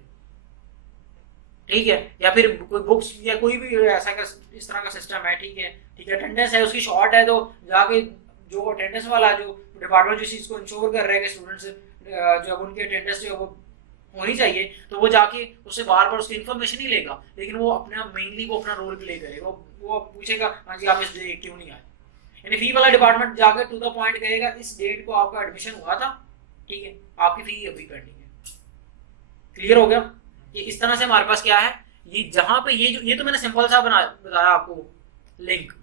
ठीक है। या फिर कोई बुक्स या कोई भी ऐसा का इस तरह का सिस्टम है, ठीक है, ठीक है। अटेंडेंस है, उसकी शॉर्ट है, तो जाके जो अटेंडेंस वाला जो डिपार्टमेंट जिस चीज को इंश्योर कर रहा है कि स्टूडेंट्स जब उनकी अटेंडेंस जो है वो होनी चाहिए, तो वो जाके उससे बार बार उसकी इन्फॉर्मेशन ही लेगा, लेकिन वो अपना मेनली वो अपना रोल प्ले करेगा, वो पूछेगा हाँ जी आप इस डेट क्यों नहीं आए, यानी फी वाला डिपार्टमेंट जाकर टू द पॉइंट कहेगा इस डेट को आपका एडमिशन हुआ था, ठीक है, आपकी फी अभी पेंडिंग है। क्लियर हो गया? ये इस तरह से हमारे पास क्या है, ये जहां पे ये तो मैंने सिंपल सा बताया आपको लिंक,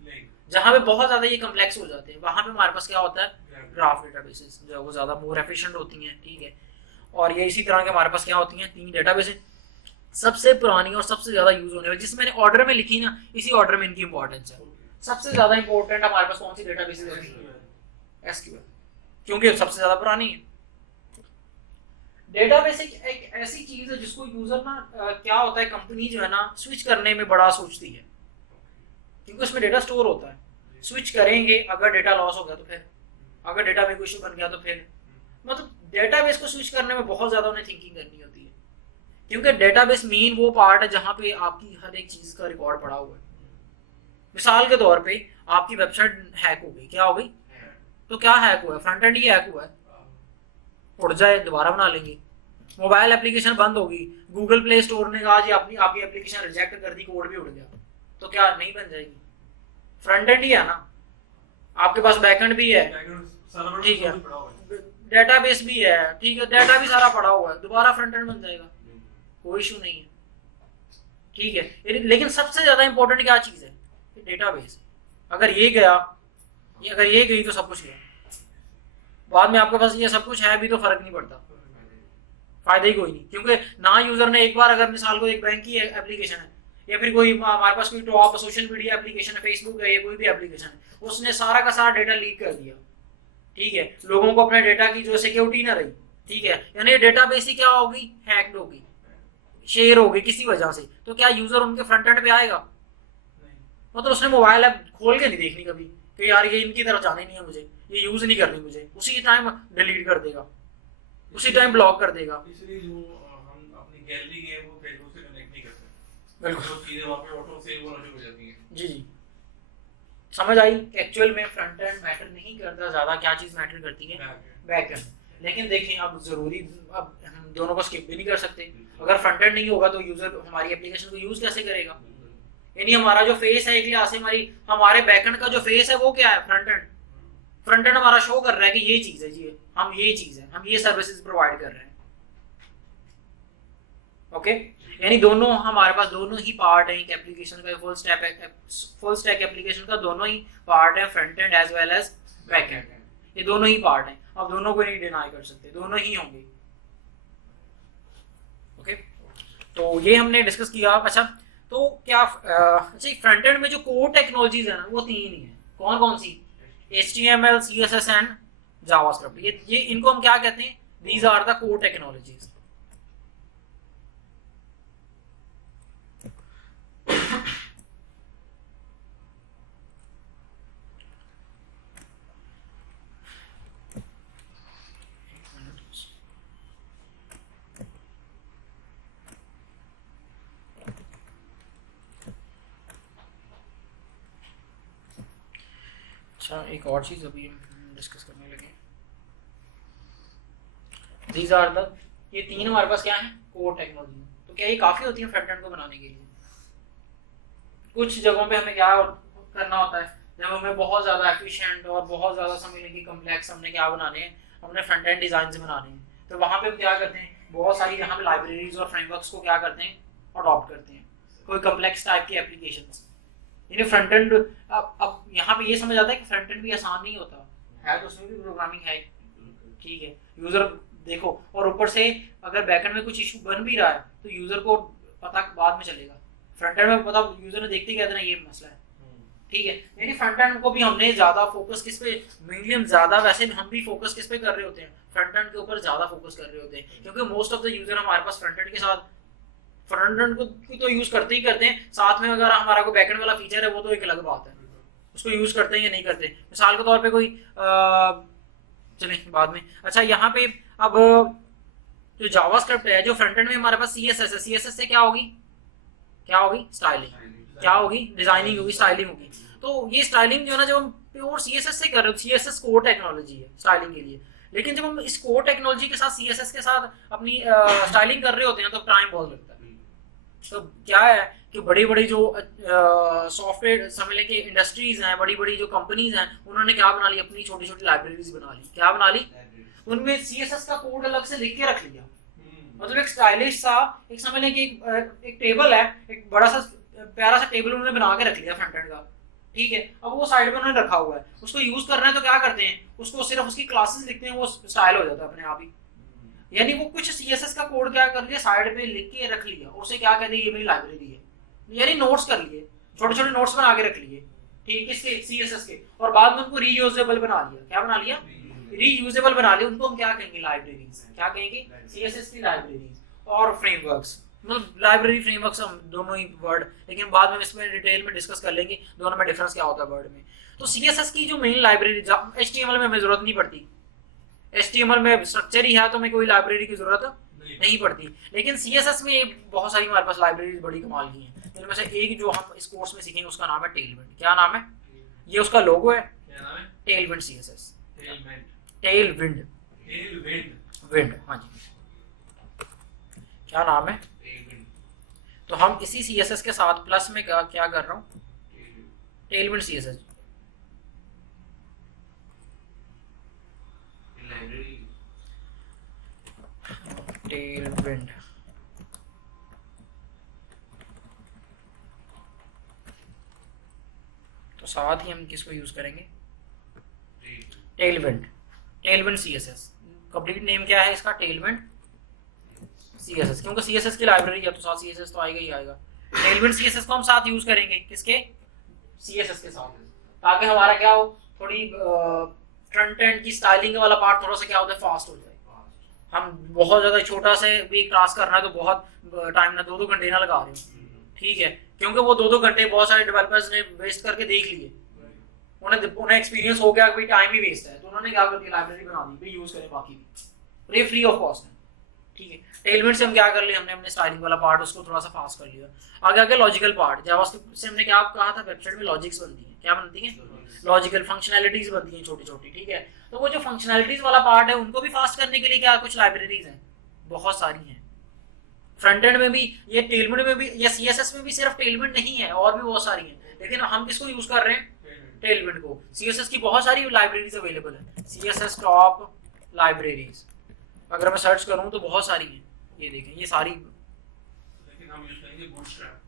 जहां पे बहुत ज्यादा ये कम्प्लेक्स हो जाते हैं वहां पे हमारे पास क्या होता है ग्राफ डेटाबेसेस, जो वो ज्यादा मोर एफिशिएंट होती हैं, ठीक है। और ये इसी तरह के हमारे पास क्या होती हैं 3 डेटाबेस हैं, सबसे पुरानी और सबसे ज्यादा यूज होने वाली, जिस मैंने ऑर्डर में लिखी ना इसी ऑर्डर में इनकी इंपॉर्टेंस है। सबसे ज्यादा इंपॉर्टेंट हमारे पास कौन सी डेटाबेसेस होती है? एसक्यूएल, क्योंकि सबसे ज्यादा पुरानी है। डेटाबेस एक ऐसी चीज है जिसको यूजर ना क्या होता है, कंपनी जो है ना स्विच करने में बड़ा सोचती है, क्योंकि उसमें डेटा स्टोर होता है। स्विच करेंगे, अगर डेटा लॉस हो गया तो फिर, अगर डेटा में कोई इशू बन गया तो फिर, मतलब डेटाबेस को स्विच करने में बहुत ज्यादा उन्हें थिंकिंग करनी होती है, क्योंकि डेटाबेस मेन वो पार्ट है जहां पे आपकी हर एक चीज का रिकॉर्ड पड़ा हुआ है। मिसाल के तौर पे आपकी वेबसाइट हैक हो गई, क्या हो गई? तो क्या हैक हुआ है? फ्रंट एंड ही हैक हुआ है, उड़ जाए दोबारा बना लेंगे। मोबाइल एप्लीकेशन बंद होगी, गूगल प्ले स्टोर ने कहा जी आपकी एप्लीकेशन रिजेक्ट कर दी, कोड भी उड़ गया, तो क्या नहीं बन जाएगी? फ्रंट एंड ही है ना, आपके पास बैकएंड भी है, ठीक है, डेटाबेस भी है, ठीक है, डेटा भी सारा पड़ा हुआ है, दोबारा फ्रंट एंड बन जाएगा, कोई इशू नहीं है, ठीक है। लेकिन सबसे ज्यादा इंपॉर्टेंट क्या चीज है? डेटाबेस। अगर ये गया, अगर ये गई तो सब कुछ गया। बाद में आपके पास ये सब कुछ है भी तो फर्क नहीं पड़ता, फायदा ही कोई नहीं, क्योंकि ना यूजर ने एक बार, अगर मिसाल को एक बैंक की एप्लीकेशन है या फिर कोई हमारे पास कोई टॉप सोशल मीडिया एप्लीकेशन है, फेसबुक है या कोई भी एप्लीकेशन है, उसने सारा का सारा डेटा लीक कर दिया, ठीक है, लोगों को अपने डेटा की जो सिक्योरिटी ना रही, ठीक है, यानी डेटाबेस ही क्या होगी? हैक्ड होगी, शेयर होगी किसी वजह से, तो क्या यूजर उनके फ्रंट एंड पे आएगा? मतलब उसने मोबाइल ऐप खोल के नहीं देखनी कभी कि यार ये इनकी तरफ जाने नहीं है, मुझे ये यूज नहीं करनी, मुझे उसी टाइम डिलीट कर देगा, उसी टाइम ब्लॉक कर देगा। इसलिए जो हम अपनी गैलरी है वो फेसबुक से कनेक्ट नहीं करते, बिल्कुल, जो चीजें वहां पे ऑटो सेव होना शुरू हो जाती हैं। जी जी, समझ आई? एक्चुअल में फ्रंट एंड मैटर नहीं करता ज्यादा, क्या चीज मैटर करती है? Back and. लेकिन देखें अब जरूरी, अब हम दोनों को स्किप भी नहीं कर सकते। अगर फ्रंट एंड नहीं होगा तो यूजर हमारी एप्लीकेशन को यूज कैसे करेगा? यानी हमारा जो फेस है एक लिहाज से हमारे बैकएंड का जो फेस है वो क्या है? Front and. फ्रंट एंड हमारा शो कर रहा है कि ये चीज है जी, हम ये चीज है, हम ये सर्विसेज प्रोवाइड कर रहे हैं। ओके, यानी दोनों हमारे पास दोनों ही पार्ट है एक एप्लीकेशन का, फुल स्टैक एप्लीकेशन का दोनों ही पार्ट है, front end as well as back end, ये दोनों ही पार्ट है। अब दोनों को नहीं डिनाई कर सकते, दोनों ही होंगे। ओके, तो ये हमने डिस्कस किया। अच्छा, तो क्या अच्छा फ्रंट एंड में जो कोर टेक्नोलॉजीज है ना वो 3 ही है। कौन कौन सी? HTML, CSS and JavaScript. ये इनको हम क्या कहते हैं? These are the core technologies. अच्छा, एक और चीज अभी डिस्कस करने लगे। These are the, ये 3 हमारे पास क्या है? Core technology. तो क्या ये काफी होती है फ्रंट एंड को बनाने के लिए? कुछ जगहों पे हमें क्या करना होता है, जब हमें बहुत ज्यादा एफिशिएंट और बहुत ज्यादा समझ लें कि कम्प्लेक्स हमने क्या बनाने हैं, हमने फ्रंट एंड डिजाइन बनाने हैं, तो वहां पे हम क्या करते हैं, बहुत सारी यहाँ पे लाइब्रेरीज और फ्रेमवर्क्स को क्या करते हैं, अडॉप्ट करते हैं, कोई कम्प्लेक्स टाइप की एप्लीकेशंस। यानी फ्रंट एंड, अब यहाँ पे ये समझ आता है कि फ्रंट एंड भी आसान नहीं होता है, तो उसमें भी प्रोग्रामिंग है, ठीक है। यूजर देखो, और ऊपर से अगर बैकएंड में कुछ इशू बन भी रहा है तो यूजर को पता बाद में चलेगा, फ्रंट एंड में पता यूजर ने देखते कहते ना ये मसला है, ठीक है। यानी फ्रंट एंड को भी हमने ज्यादा फोकस किस पे, मेनली हम ज्यादा, वैसे हम भी फोकस किस पे कर रहे होते हैं, फ्रंट एंड के ऊपर ज्यादा फोकस कर रहे होते हैं, क्योंकि मोस्ट ऑफ द यूजर हमारे पास फ्रंट एंड के साथ फ्रंट एंड को तो यूज करते ही करते हैं, साथ में अगर हमारा कोई बैकएंड वाला फीचर है वो तो एक अलग बात है, उसको यूज करते हैं या नहीं करते। मिसाल के तौर पे कोई चले बाद में। अच्छा, यहाँ पे अब जो जावास्क्रिप्ट है, जो फ्रंट एंड में हमारे पास CSS है, CSS से क्या होगी, क्या होगी? स्टाइलिंग। क्या होगी? डिजाइनिंग होगी, स्टाइलिंग होगी। तो ये स्टाइलिंग जो है ना, जो हम प्योर CSS से कर रहे हो, CSS कोर टेक्नोलॉजी है स्टाइलिंग के लिए, लेकिन जब हम इस कोर टेक्नोलॉजी के साथ CSS के साथ अपनी स्टाइलिंग कर रहे होते हैं तो टाइम बहुत लगता है। तो क्या है कि बड़ी बड़ी जो सॉफ्टवेयर समझ लें कि इंडस्ट्रीज हैं, बड़ी बड़ी जो कंपनीज हैं, उन्होंने क्या बना ली, अपनी छोटी छोटी लाइब्रेरीज बना ली। क्या बना ली? उनमें CSS का कोड अलग से लिख के रख लिया। मतलब एक स्टाइलिश सा, एक समझ लें कि एक टेबल है, एक बड़ा सा प्यारा सा टेबल उन्होंने बना के रख लिया फ्रंट एंड का, ठीक है। अब वो साइड में उन्होंने रखा हुआ है, उसको यूज कर रहे हैं तो क्या करते हैं, उसको सिर्फ उसकी क्लासेस लिखते हैं, वो स्टाइल हो जाता है अपने आप ही। यानी वो कुछ CSS का कोड क्या कर लिया, साइड में लिख के रख लिया, उसे क्या कहते हैं, ये मेरी लाइब्रेरी है, यानी नोट्स कर लिए, छोटे छोटे नोट्स बना के रख लिए, ठीक, इसके CSS के, और बाद में उनको रीयूजेबल बना लिया। क्या बना लिया? रीयूजेबल बना लिया। उनको हम क्या कहेंगे? लाइब्रेरीज। क्या कहेंगे? CSS की लाइब्रेरीज और फ्रेमवर्क्स। मतलब लाइब्रेरी फ्रेमवर्क्स हम दोनों ही वर्ड, लेकिन बाद में इसमें डिटेल में डिस्कस कर लेंगे दोनों में डिफरेंस क्या होता है वर्ड में। तो CSS की जो मेन लाइब्रेरी, HTML में हमें जरूरत नहीं पड़ती, HTML में स्ट्रक्चर ही है तो हमें कोई लाइब्रेरी की जरूरत नहीं पड़ती। लेकिन CSS में बहुत सारी हमारे पास लाइब्रेरीज बड़ी कमाल की हैं। इनमें से एक जो हम इस कोर्स में सीखेंगे उसका नाम है टेलविंड। क्या नाम है? ये उसका लोगो है, टेलविंड CSS। टेलविंड, विंड, हाँ जी, क्या नाम है? तो हम इसी CSS के साथ प्लस में क्या कर रहा हूँ, टेलविंड CSS टेलविंड। तो साथ ही हम किसको यूज करेंगे? Tailwind, Tailwind CSS। Complete name क्या है इसका? टेलविंड CSS, क्योंकि CSS की लाइब्रेरी है तो साथ CSS तो आएगा ही आएगा। टेलविंड CSS को हम साथ यूज करेंगे, किसके? CSS के साथ, ताकि हमारा क्या हो, थोड़ी फ्रंट एंड की स्टाइलिंग वाला पार्ट थोड़ा सा क्या होता है, फास्ट हो जाए। हम बहुत ज्यादा छोटा से भी टास्क करना है तो बहुत टाइम ना 2-2 घंटे ना लगा रहे हो, ठीक है, क्योंकि वो 2-2 घंटे बहुत सारे डेवलपर्स ने वेस्ट करके देख लिए, उन्हें एक्सपीरियंस हो गया कि टाइम ही वेस्ट है, तो उन्होंने क्या कर दिया, लाइब्रेरी बना दी, यूज करें बाकी भी, ये फ्री ऑफ कॉस्ट है, ठीक है। टेलविंड से हम क्या कर लिया, हमने अपने स्टाइलिंग वाला पार्ट उसको थोड़ा सा फास्ट कर लिया। आगे आगे लॉजिकल पार्ट, जावास्क्रिप्ट से हमने क्या कहा था, वेबसाइट में लॉजिक्स बनती हैं, क्या बनती हैं, लॉजिकल फंक्शनैलिटीज बनती हैं छोटी छोटी, ठीक है। तो वो जो फंक्शनैलिटीज वाला पार्ट है उनको भी फास्ट करने के लिए क्या कुछ लाइब्रेरीज हैं, बहुत सारी हैं। फ्रंट एंड में भी, ये टेलविंड में भी, या CSS में भी सिर्फ टेलविंड नहीं है, और भी बहुत सारी हैं, लेकिन हम किसको यूज कर रहे हैं, टेलविंड को। CSS की बहुत सारी लाइब्रेरीज अवेलेबल है, CSS टॉप लाइब्रेरीज, अगर मैं सर्च करूं तो बहुत सारी हैं, ये देखें, ये सारी, लेकिन हम यूज करेंगे बूटस्ट्रैप।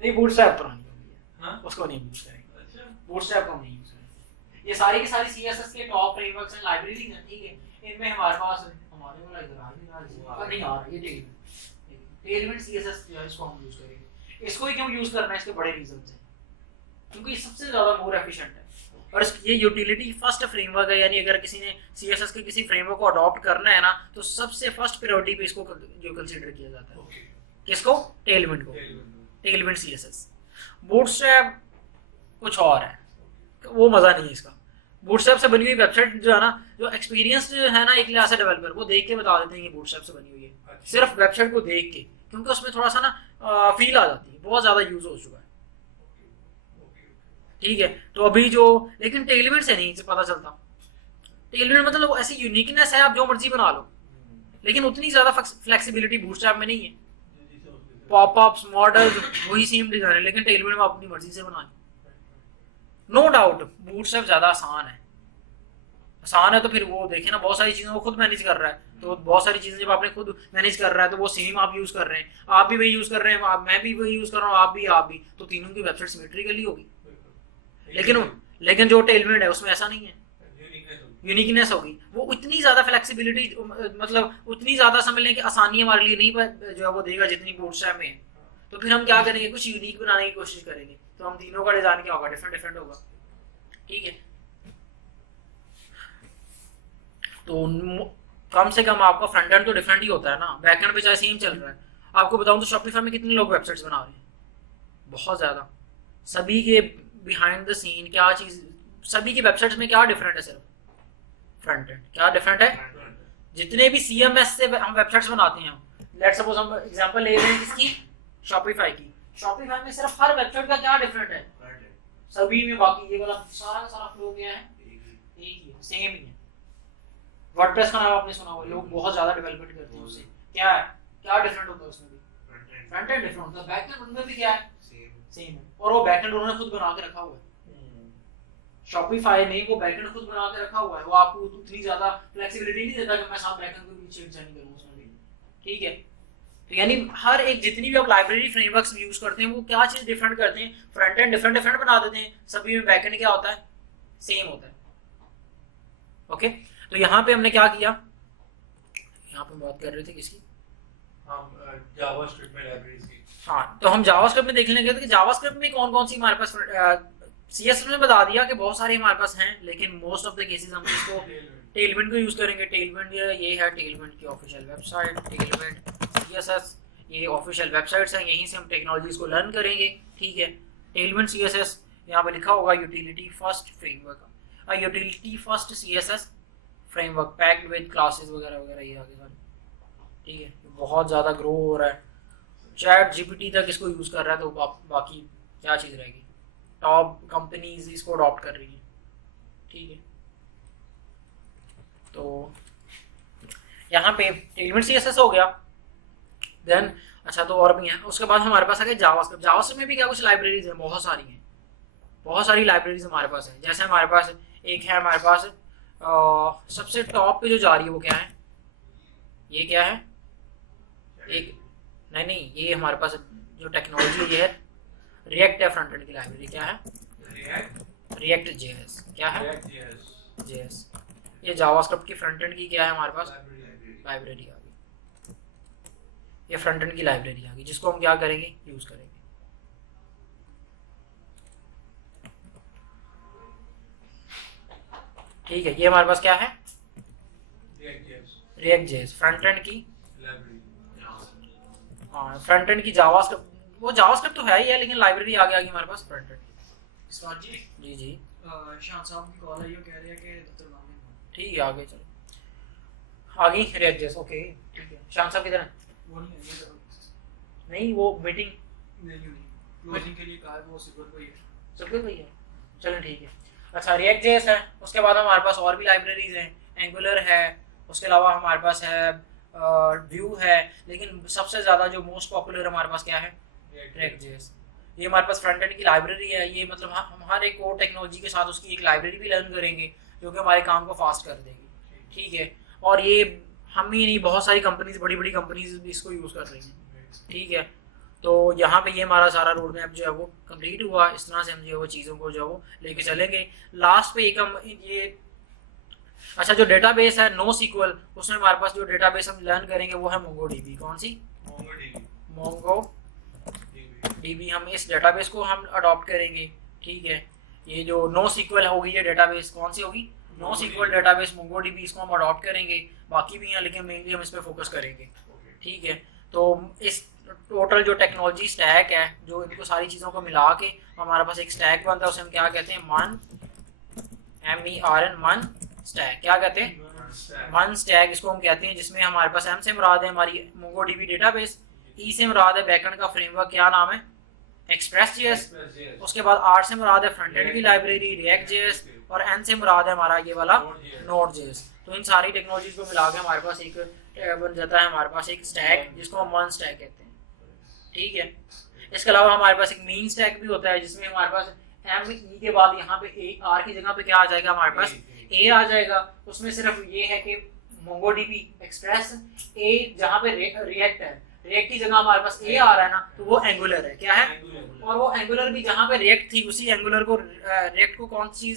नहीं, बूटस्ट्रैप पुरानी हो गई है, हाँ? उसको नहीं यूज करेंगे, अच्छा, बूटस्ट्रैप को नहीं यूज करेंगे। ये सारी की सारी CSS के टॉप फ्रेमवर्क्स एंड लाइब्रेरीज हैं, ठीक है। इनमें हमारे पास, हमारे वाला इधर नहीं आ रहा, ये टेलविंड CSS जो है इसको हम यूज करेंगे। इसको ही क्यों यूज करना है, इसके बड़े रीजंस हैं, क्योंकि ये सबसे ज्यादा मोर एफिशिएंट है, और ये यूटिलिटी फर्स्ट फ्रेमवर्क है, यानी अगर किसी ने CSS के किसी फ्रेमवर्क को अडॉप्ट करना है ना, तो सबसे फर्स्ट प्रायोरिटी पे इसको जो कंसीडर किया जाता है, ओके, किसको, टेलविंड को, टेलविंड CSS। बूटस्ट्रैप कुछ और है, वो मजा नहीं है इसका। बूटस्ट्रैप से बनी हुई वेबसाइट जो है ना, जो एक्सपीरियंस जो है ना एक लिहाज से डेवलपर, वो देख के बता देते हैं कि बूटस्ट्रैप से बनी हुई है, सिर्फ वेबसाइट को देख के, क्योंकि उसमें थोड़ा सा ना फील आ जाती है, बहुत ज्यादा यूज हो चुका है, ठीक है। तो अभी जो, लेकिन टेलविंड से नहीं पता चलता, टेलविंड मतलब ऐसी यूनिकनेस है, आप जो मर्जी बना लो, लेकिन उतनी ज्यादा फ्लेक्सिबिलिटी बूटस्ट्रैप में नहीं है। पॉपअप्स, मॉडल्स, वही सेम डिजाइन है, लेकिन टेलविंड में अपनी मर्जी से बना, नो डाउट बूटस्ट्रैप ज्यादा आसान है तो फिर वो देखे ना, बहुत सारी चीजें वो खुद मैनेज कर रहा है, तो बहुत सारी चीजें जब आपने खुद मैनेज कर रहा है तो वो सेम आप यूज कर रहे हैं, आप भी वही यूज कर रहे हैं, मैं भी वही यूज कर रहा हूँ, आप भी, तो तीनों की वेबसाइट सिमेट्रिकली होगी। लेकिन जो टेलविंड है उसमें ऐसा नहीं है, यूनिकनेस होगी, वो इतनी ज्यादा फ्लेक्सिबिलिटी, मतलब उतनी ज्यादा समझ लें कि आसानी हमारे लिए नहीं जो है वो देगा जितनी बूटस्ट्रैप में है। तो फिर हम क्या करेंगे, कुछ यूनिक बनाने की कोशिश करेंगे, तो हम तीनों का डिजाइन क्या होगा, डिफरेंट होगा, ठीक है। तो कम से कम आपका फ्रंट एंड तो डिफरेंट ही होता है ना, बैक एंड पे चाहे सेम चल रहा है। आपको बताऊं तो शॉपिफाई में कितने लोग वेबसाइट्स बना रहे हैं, बहुत ज्यादा। सभी के बिहाइंड द सीन क्या चीज, सभी की वेबसाइट्स में क्या डिफरेंट है, सिर्फ फ्रंट एंड क्या डिफरेंट है। जितने भी CMS से हम वेबसाइट्स बनाते हैं, लेट्स सपोज हम एग्जांपल ले रहे हैं किसकी, शॉपिफाई की, शॉपिफाई में सिर्फ हर वेबसाइट का क्या डिफरेंट है, सभी में बाकी ये वाला सारा का सारा फ्लो क्या है, एक ही है, सेम ही है। वर्डप्रेस का नाम आपने सुना होगा, लोग बहुत ज्यादा डेवलपमेंट करते हैं उससे। क्या है, क्या डिफरेंट होता है उसमें भी? फ्रंट एंड डिफरेंट होता है, बैक एंड उनमें भी क्या है, सेम है। और वो बैक एंड उन्होंने खुद बना के रखा हुआ है, शॉपिफाई ने वो बैकएंड खुद बना के रखा हुआ है। वो आपको उतनी ज्यादा फ्लेक्सिबिलिटी नहीं देता कि मैं साथ बैकएंड को भी चेंज नहीं करूं उसमें भी, ठीक है। तो यानी हर एक जितनी भी आप लाइब्रेरी फ्रेमवर्क्स यूज करते हैं वो क्या चीज डिफरेंट करते हैं, फ्रंट एंड डिफरेंट डिफरेंट बना देते हैं, सभी में बैकएंड क्या होता है, सेम होता है। ओके, तो यहाँ पे हमने क्या किया, यहाँ पे बात कर रहे थे किसकी, हम जावास्क्रिप्ट में लाइब्रेरीज की। हाँ, तो हम जावास्क्रिप्ट में देख लेंगे कि जावास्क्रिप्ट में कौन कौन सी हमारे पास, सीएसएस में बता दिया कि बहुत सारे हमारे पास हैं, लेकिन मोस्ट ऑफ द केसेस हम इसको टेलविंड को यूज करेंगे। टेलविंड ये है टेलविंड की ऑफिशियल वेबसाइट, टेलविंड सीएसएस, ये ऑफिशियल वेबसाइट्स हैं, यहीं से हम टेक्नोलॉजीज को लर्न करेंगे, ठीक है। टेलविंड सीएसएस, यहाँ पे लिखा होगा utility first framework, utility first CSS framework packed with classes वगैरह वगैरह, ये आगे सारे, ठीक है। बहुत ज़्यादा ग्रो हो रहा है, चैट जीपीटी तक इसको यूज़ कर रहा है, तो बाकी क्या चीज़ रहेगी, टॉप कंपनीज इसको अडॉप्ट कर रही है, ठीक है। तो यहाँ पे टेलविंड सीएसएस हो गया, देन अच्छा तो और भी है। उसके बाद हमारे पास आ गया जावास्क्रिप्ट। जावास्क्रिप्ट में भी क्या कुछ लाइब्रेरीज हैं, बहुत सारी हैं, बहुत सारी लाइब्रेरीज हमारे पास हैं। जैसे हमारे पास एक है, हमारे पास सबसे टॉप पे जो जा रही है वो क्या है, ये क्या है, एक नहीं ये हमारे पास जो टेक्नोलॉजी ये है रिएक्ट है, फ्रंट एंड की लाइब्रेरी क्या है, रिएक्ट जेएस, क्या है जेएस। ये जावास्क्रिप्ट की फ्रंट एंड की क्या है हमारे पास, लाइब्रेरी आ गई, ये फ्रंट एंड की लाइब्रेरी आ गई, जिसको हम क्या करेंगे, यूज करेंगे। ठीक है, ये हमारे पास क्या है, रिएक्ट जेएस फ्रंट एंड की लाइब्रेरी। हाँ, फ्रंट एंड की जावास्क्रिप्ट, वो जावास्क्रिप्ट तो है ही है, लेकिन लाइब्रेरी आगे आ गई हमारे पास फ्रंट एंड। इस्मात जी, जी जी, शान साहब की कॉल आई है, कह रहे हैं कि दफ्तर मांगे। ठीक है, आगे चलो, आगे रिएक्ट जेएस, ओके ठीक है। शान साहब किधर है? वो नहीं है, ये तो नहीं, वो मीटिंग नहीं क्लोजिंग के लिए कहा है, वो सिल्वर को ही है। सबके कोई है, चलो ठीक है। अच्छा, रिएक्ट जेएस है, उसके बाद हमारे पास और भी लाइब्रेरीज हैं, एंगुलर है, उसके अलावा हमारे पास है व्यू है, लेकिन सबसे ज़्यादा जो मोस्ट पॉपुलर हमारे पास क्या है, रिएक्ट जेएस। ये हमारे पास फ्रंट एंड की लाइब्रेरी है, ये मतलब हम हर एक कोर टेक्नोलॉजी के साथ उसकी एक लाइब्रेरी भी लर्न करेंगे जो कि हमारे काम को फास्ट कर देगी, ठीक है। और ये हम ही नहीं, बहुत सारी कंपनीज, बड़ी बड़ी कंपनीज भी इसको यूज़ कर रही हैं, ठीक है। तो यहाँ पे ये हमारा सारा रोड मैप जो है वो कंप्लीट हुआ। इस तरह से हम जो है वो चीज़ों को जो है वो लेके चलेंगे। लास्ट पे एक हम ये, अच्छा जो डेटाबेस है नो सीक्वल, उसमें हमारे पास जो डेटाबेस हम लर्न करेंगे वो है मोंगोडीबी। कौन सी? मोंगोडीबी। हम इस डेटाबेस को हम अडॉप्ट करेंगे, ठीक है। ये जो नो सीक्वल होगी ये डेटाबेस कौन सी होगी, नो सीक्वल डेटाबेस मोंगोडीबी, इसको हम अडॉप्ट करेंगे। बाकी भी हैं लेकिन मेनली हम इस पर फोकस करेंगे, ठीक है। तो इस टोटल जो टेक्नोलॉजी स्टैक है, जो इनको सारी चीज़ों को मिला के हमारे पास एक स्टैक बनता है, उसे हम क्या कहते हैं, मन, MERN, मन स्टैक। क्या कहते हैं, मन स्टैक इसको हम कहते हैं, जिसमें हमारे पास M से मुराद है हमारी मोंगोडीबी डेटाबेस, E से मुराद है बैकएंड का फ्रेमवर्क, क्या नाम है, एक्सप्रेस जेएस। उसके बाद R से मुराद है फ्रंट एंड की लाइब्रेरी रिएक्ट जेएस, और N से मुराद है हमारा ये वाला नोड जेएस। तो इन सारी टेक्नोलॉजीज को मिला के हमारे पास एक बन जाता है हमारे पास एक स्टैक, जिसको हम वन स्टैक कहते हैं, ठीक है। इसके अलावा हमारे पास एक मीन स्टैक भी होता है, जिसमें हमारे पास ME के बाद यहाँ पे R की जगह पे क्या आ जाएगा, हमारे पास A आ जाएगा। उसमें सिर्फ ये है कि मोंगोडीबी एक्सप्रेस A जहाँ पे रिएक्ट है, रिएक्ट की जगह हमारे पास A आ रहा है ना, तो वो एंगुलर है, क्या है। और वो एंगुलर भी जहाँ पे रिएक्ट थी, उसी एंगुलर को रिएक्ट को कौन सी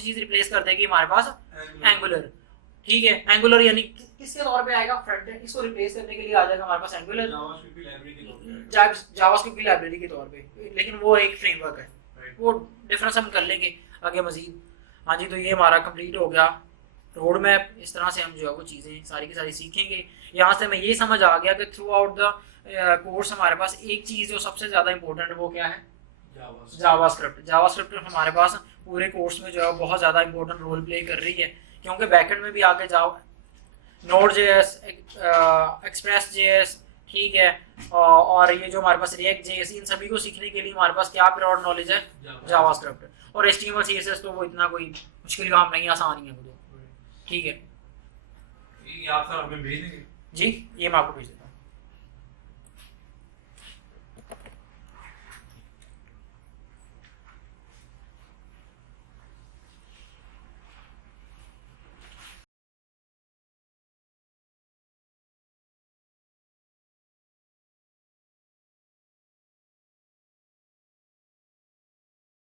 चीज रिप्लेस कर देगी हमारे पास, एंगुलर, ठीक है। एंगुलर यानी किसके तौर पे आएगा, फ्रंट एंड, इसको रिप्लेस करने के लिए आ जाएगा हमारे पास एंगुलर, जावास्क्रिप्ट की लाइब्रेरी के तौर पे, लेकिन वो एक फ्रेमवर्क है, वो डिफरेंस हम कर लेंगे आगे मजीद। हाँ जी, तो ये हमारा कंप्लीट हो गया रोड मैप। इस तरह से हम जो है वो चीज़ें सारी की सारी सीखेंगे। यहाँ से हमें ये समझ आ गया कि थ्रू आउट द कोर्स हमारे पास एक चीज़ जो सबसे ज़्यादा इंपॉर्टेंट है वो क्या है, जावास्क्रिप्ट। जावास्क्रिप्ट हमारे पास पूरे कोर्स में जो है बहुत ज़्यादा इंपॉर्टेंट रोल प्ले कर रही है, क्योंकि बैकएंड में भी आगे जाओ नोड जेएस, एक्सप्रेस जेएस, ठीक है। और ये जो हमारे पास रिएक्ट जेएस, इन सभी को सीखने के लिए हमारे पास क्या प्राउड नॉलेज है, जावास्क्रिप्ट। और एचटीएमएल सीएसएस तो वो इतना कोई मुश्किल काम नहीं, आसान ही है वो तो, ठीक है ये आप सर हमें भेज देंगे? जी, ये मैं आपको भेज देता हूँ।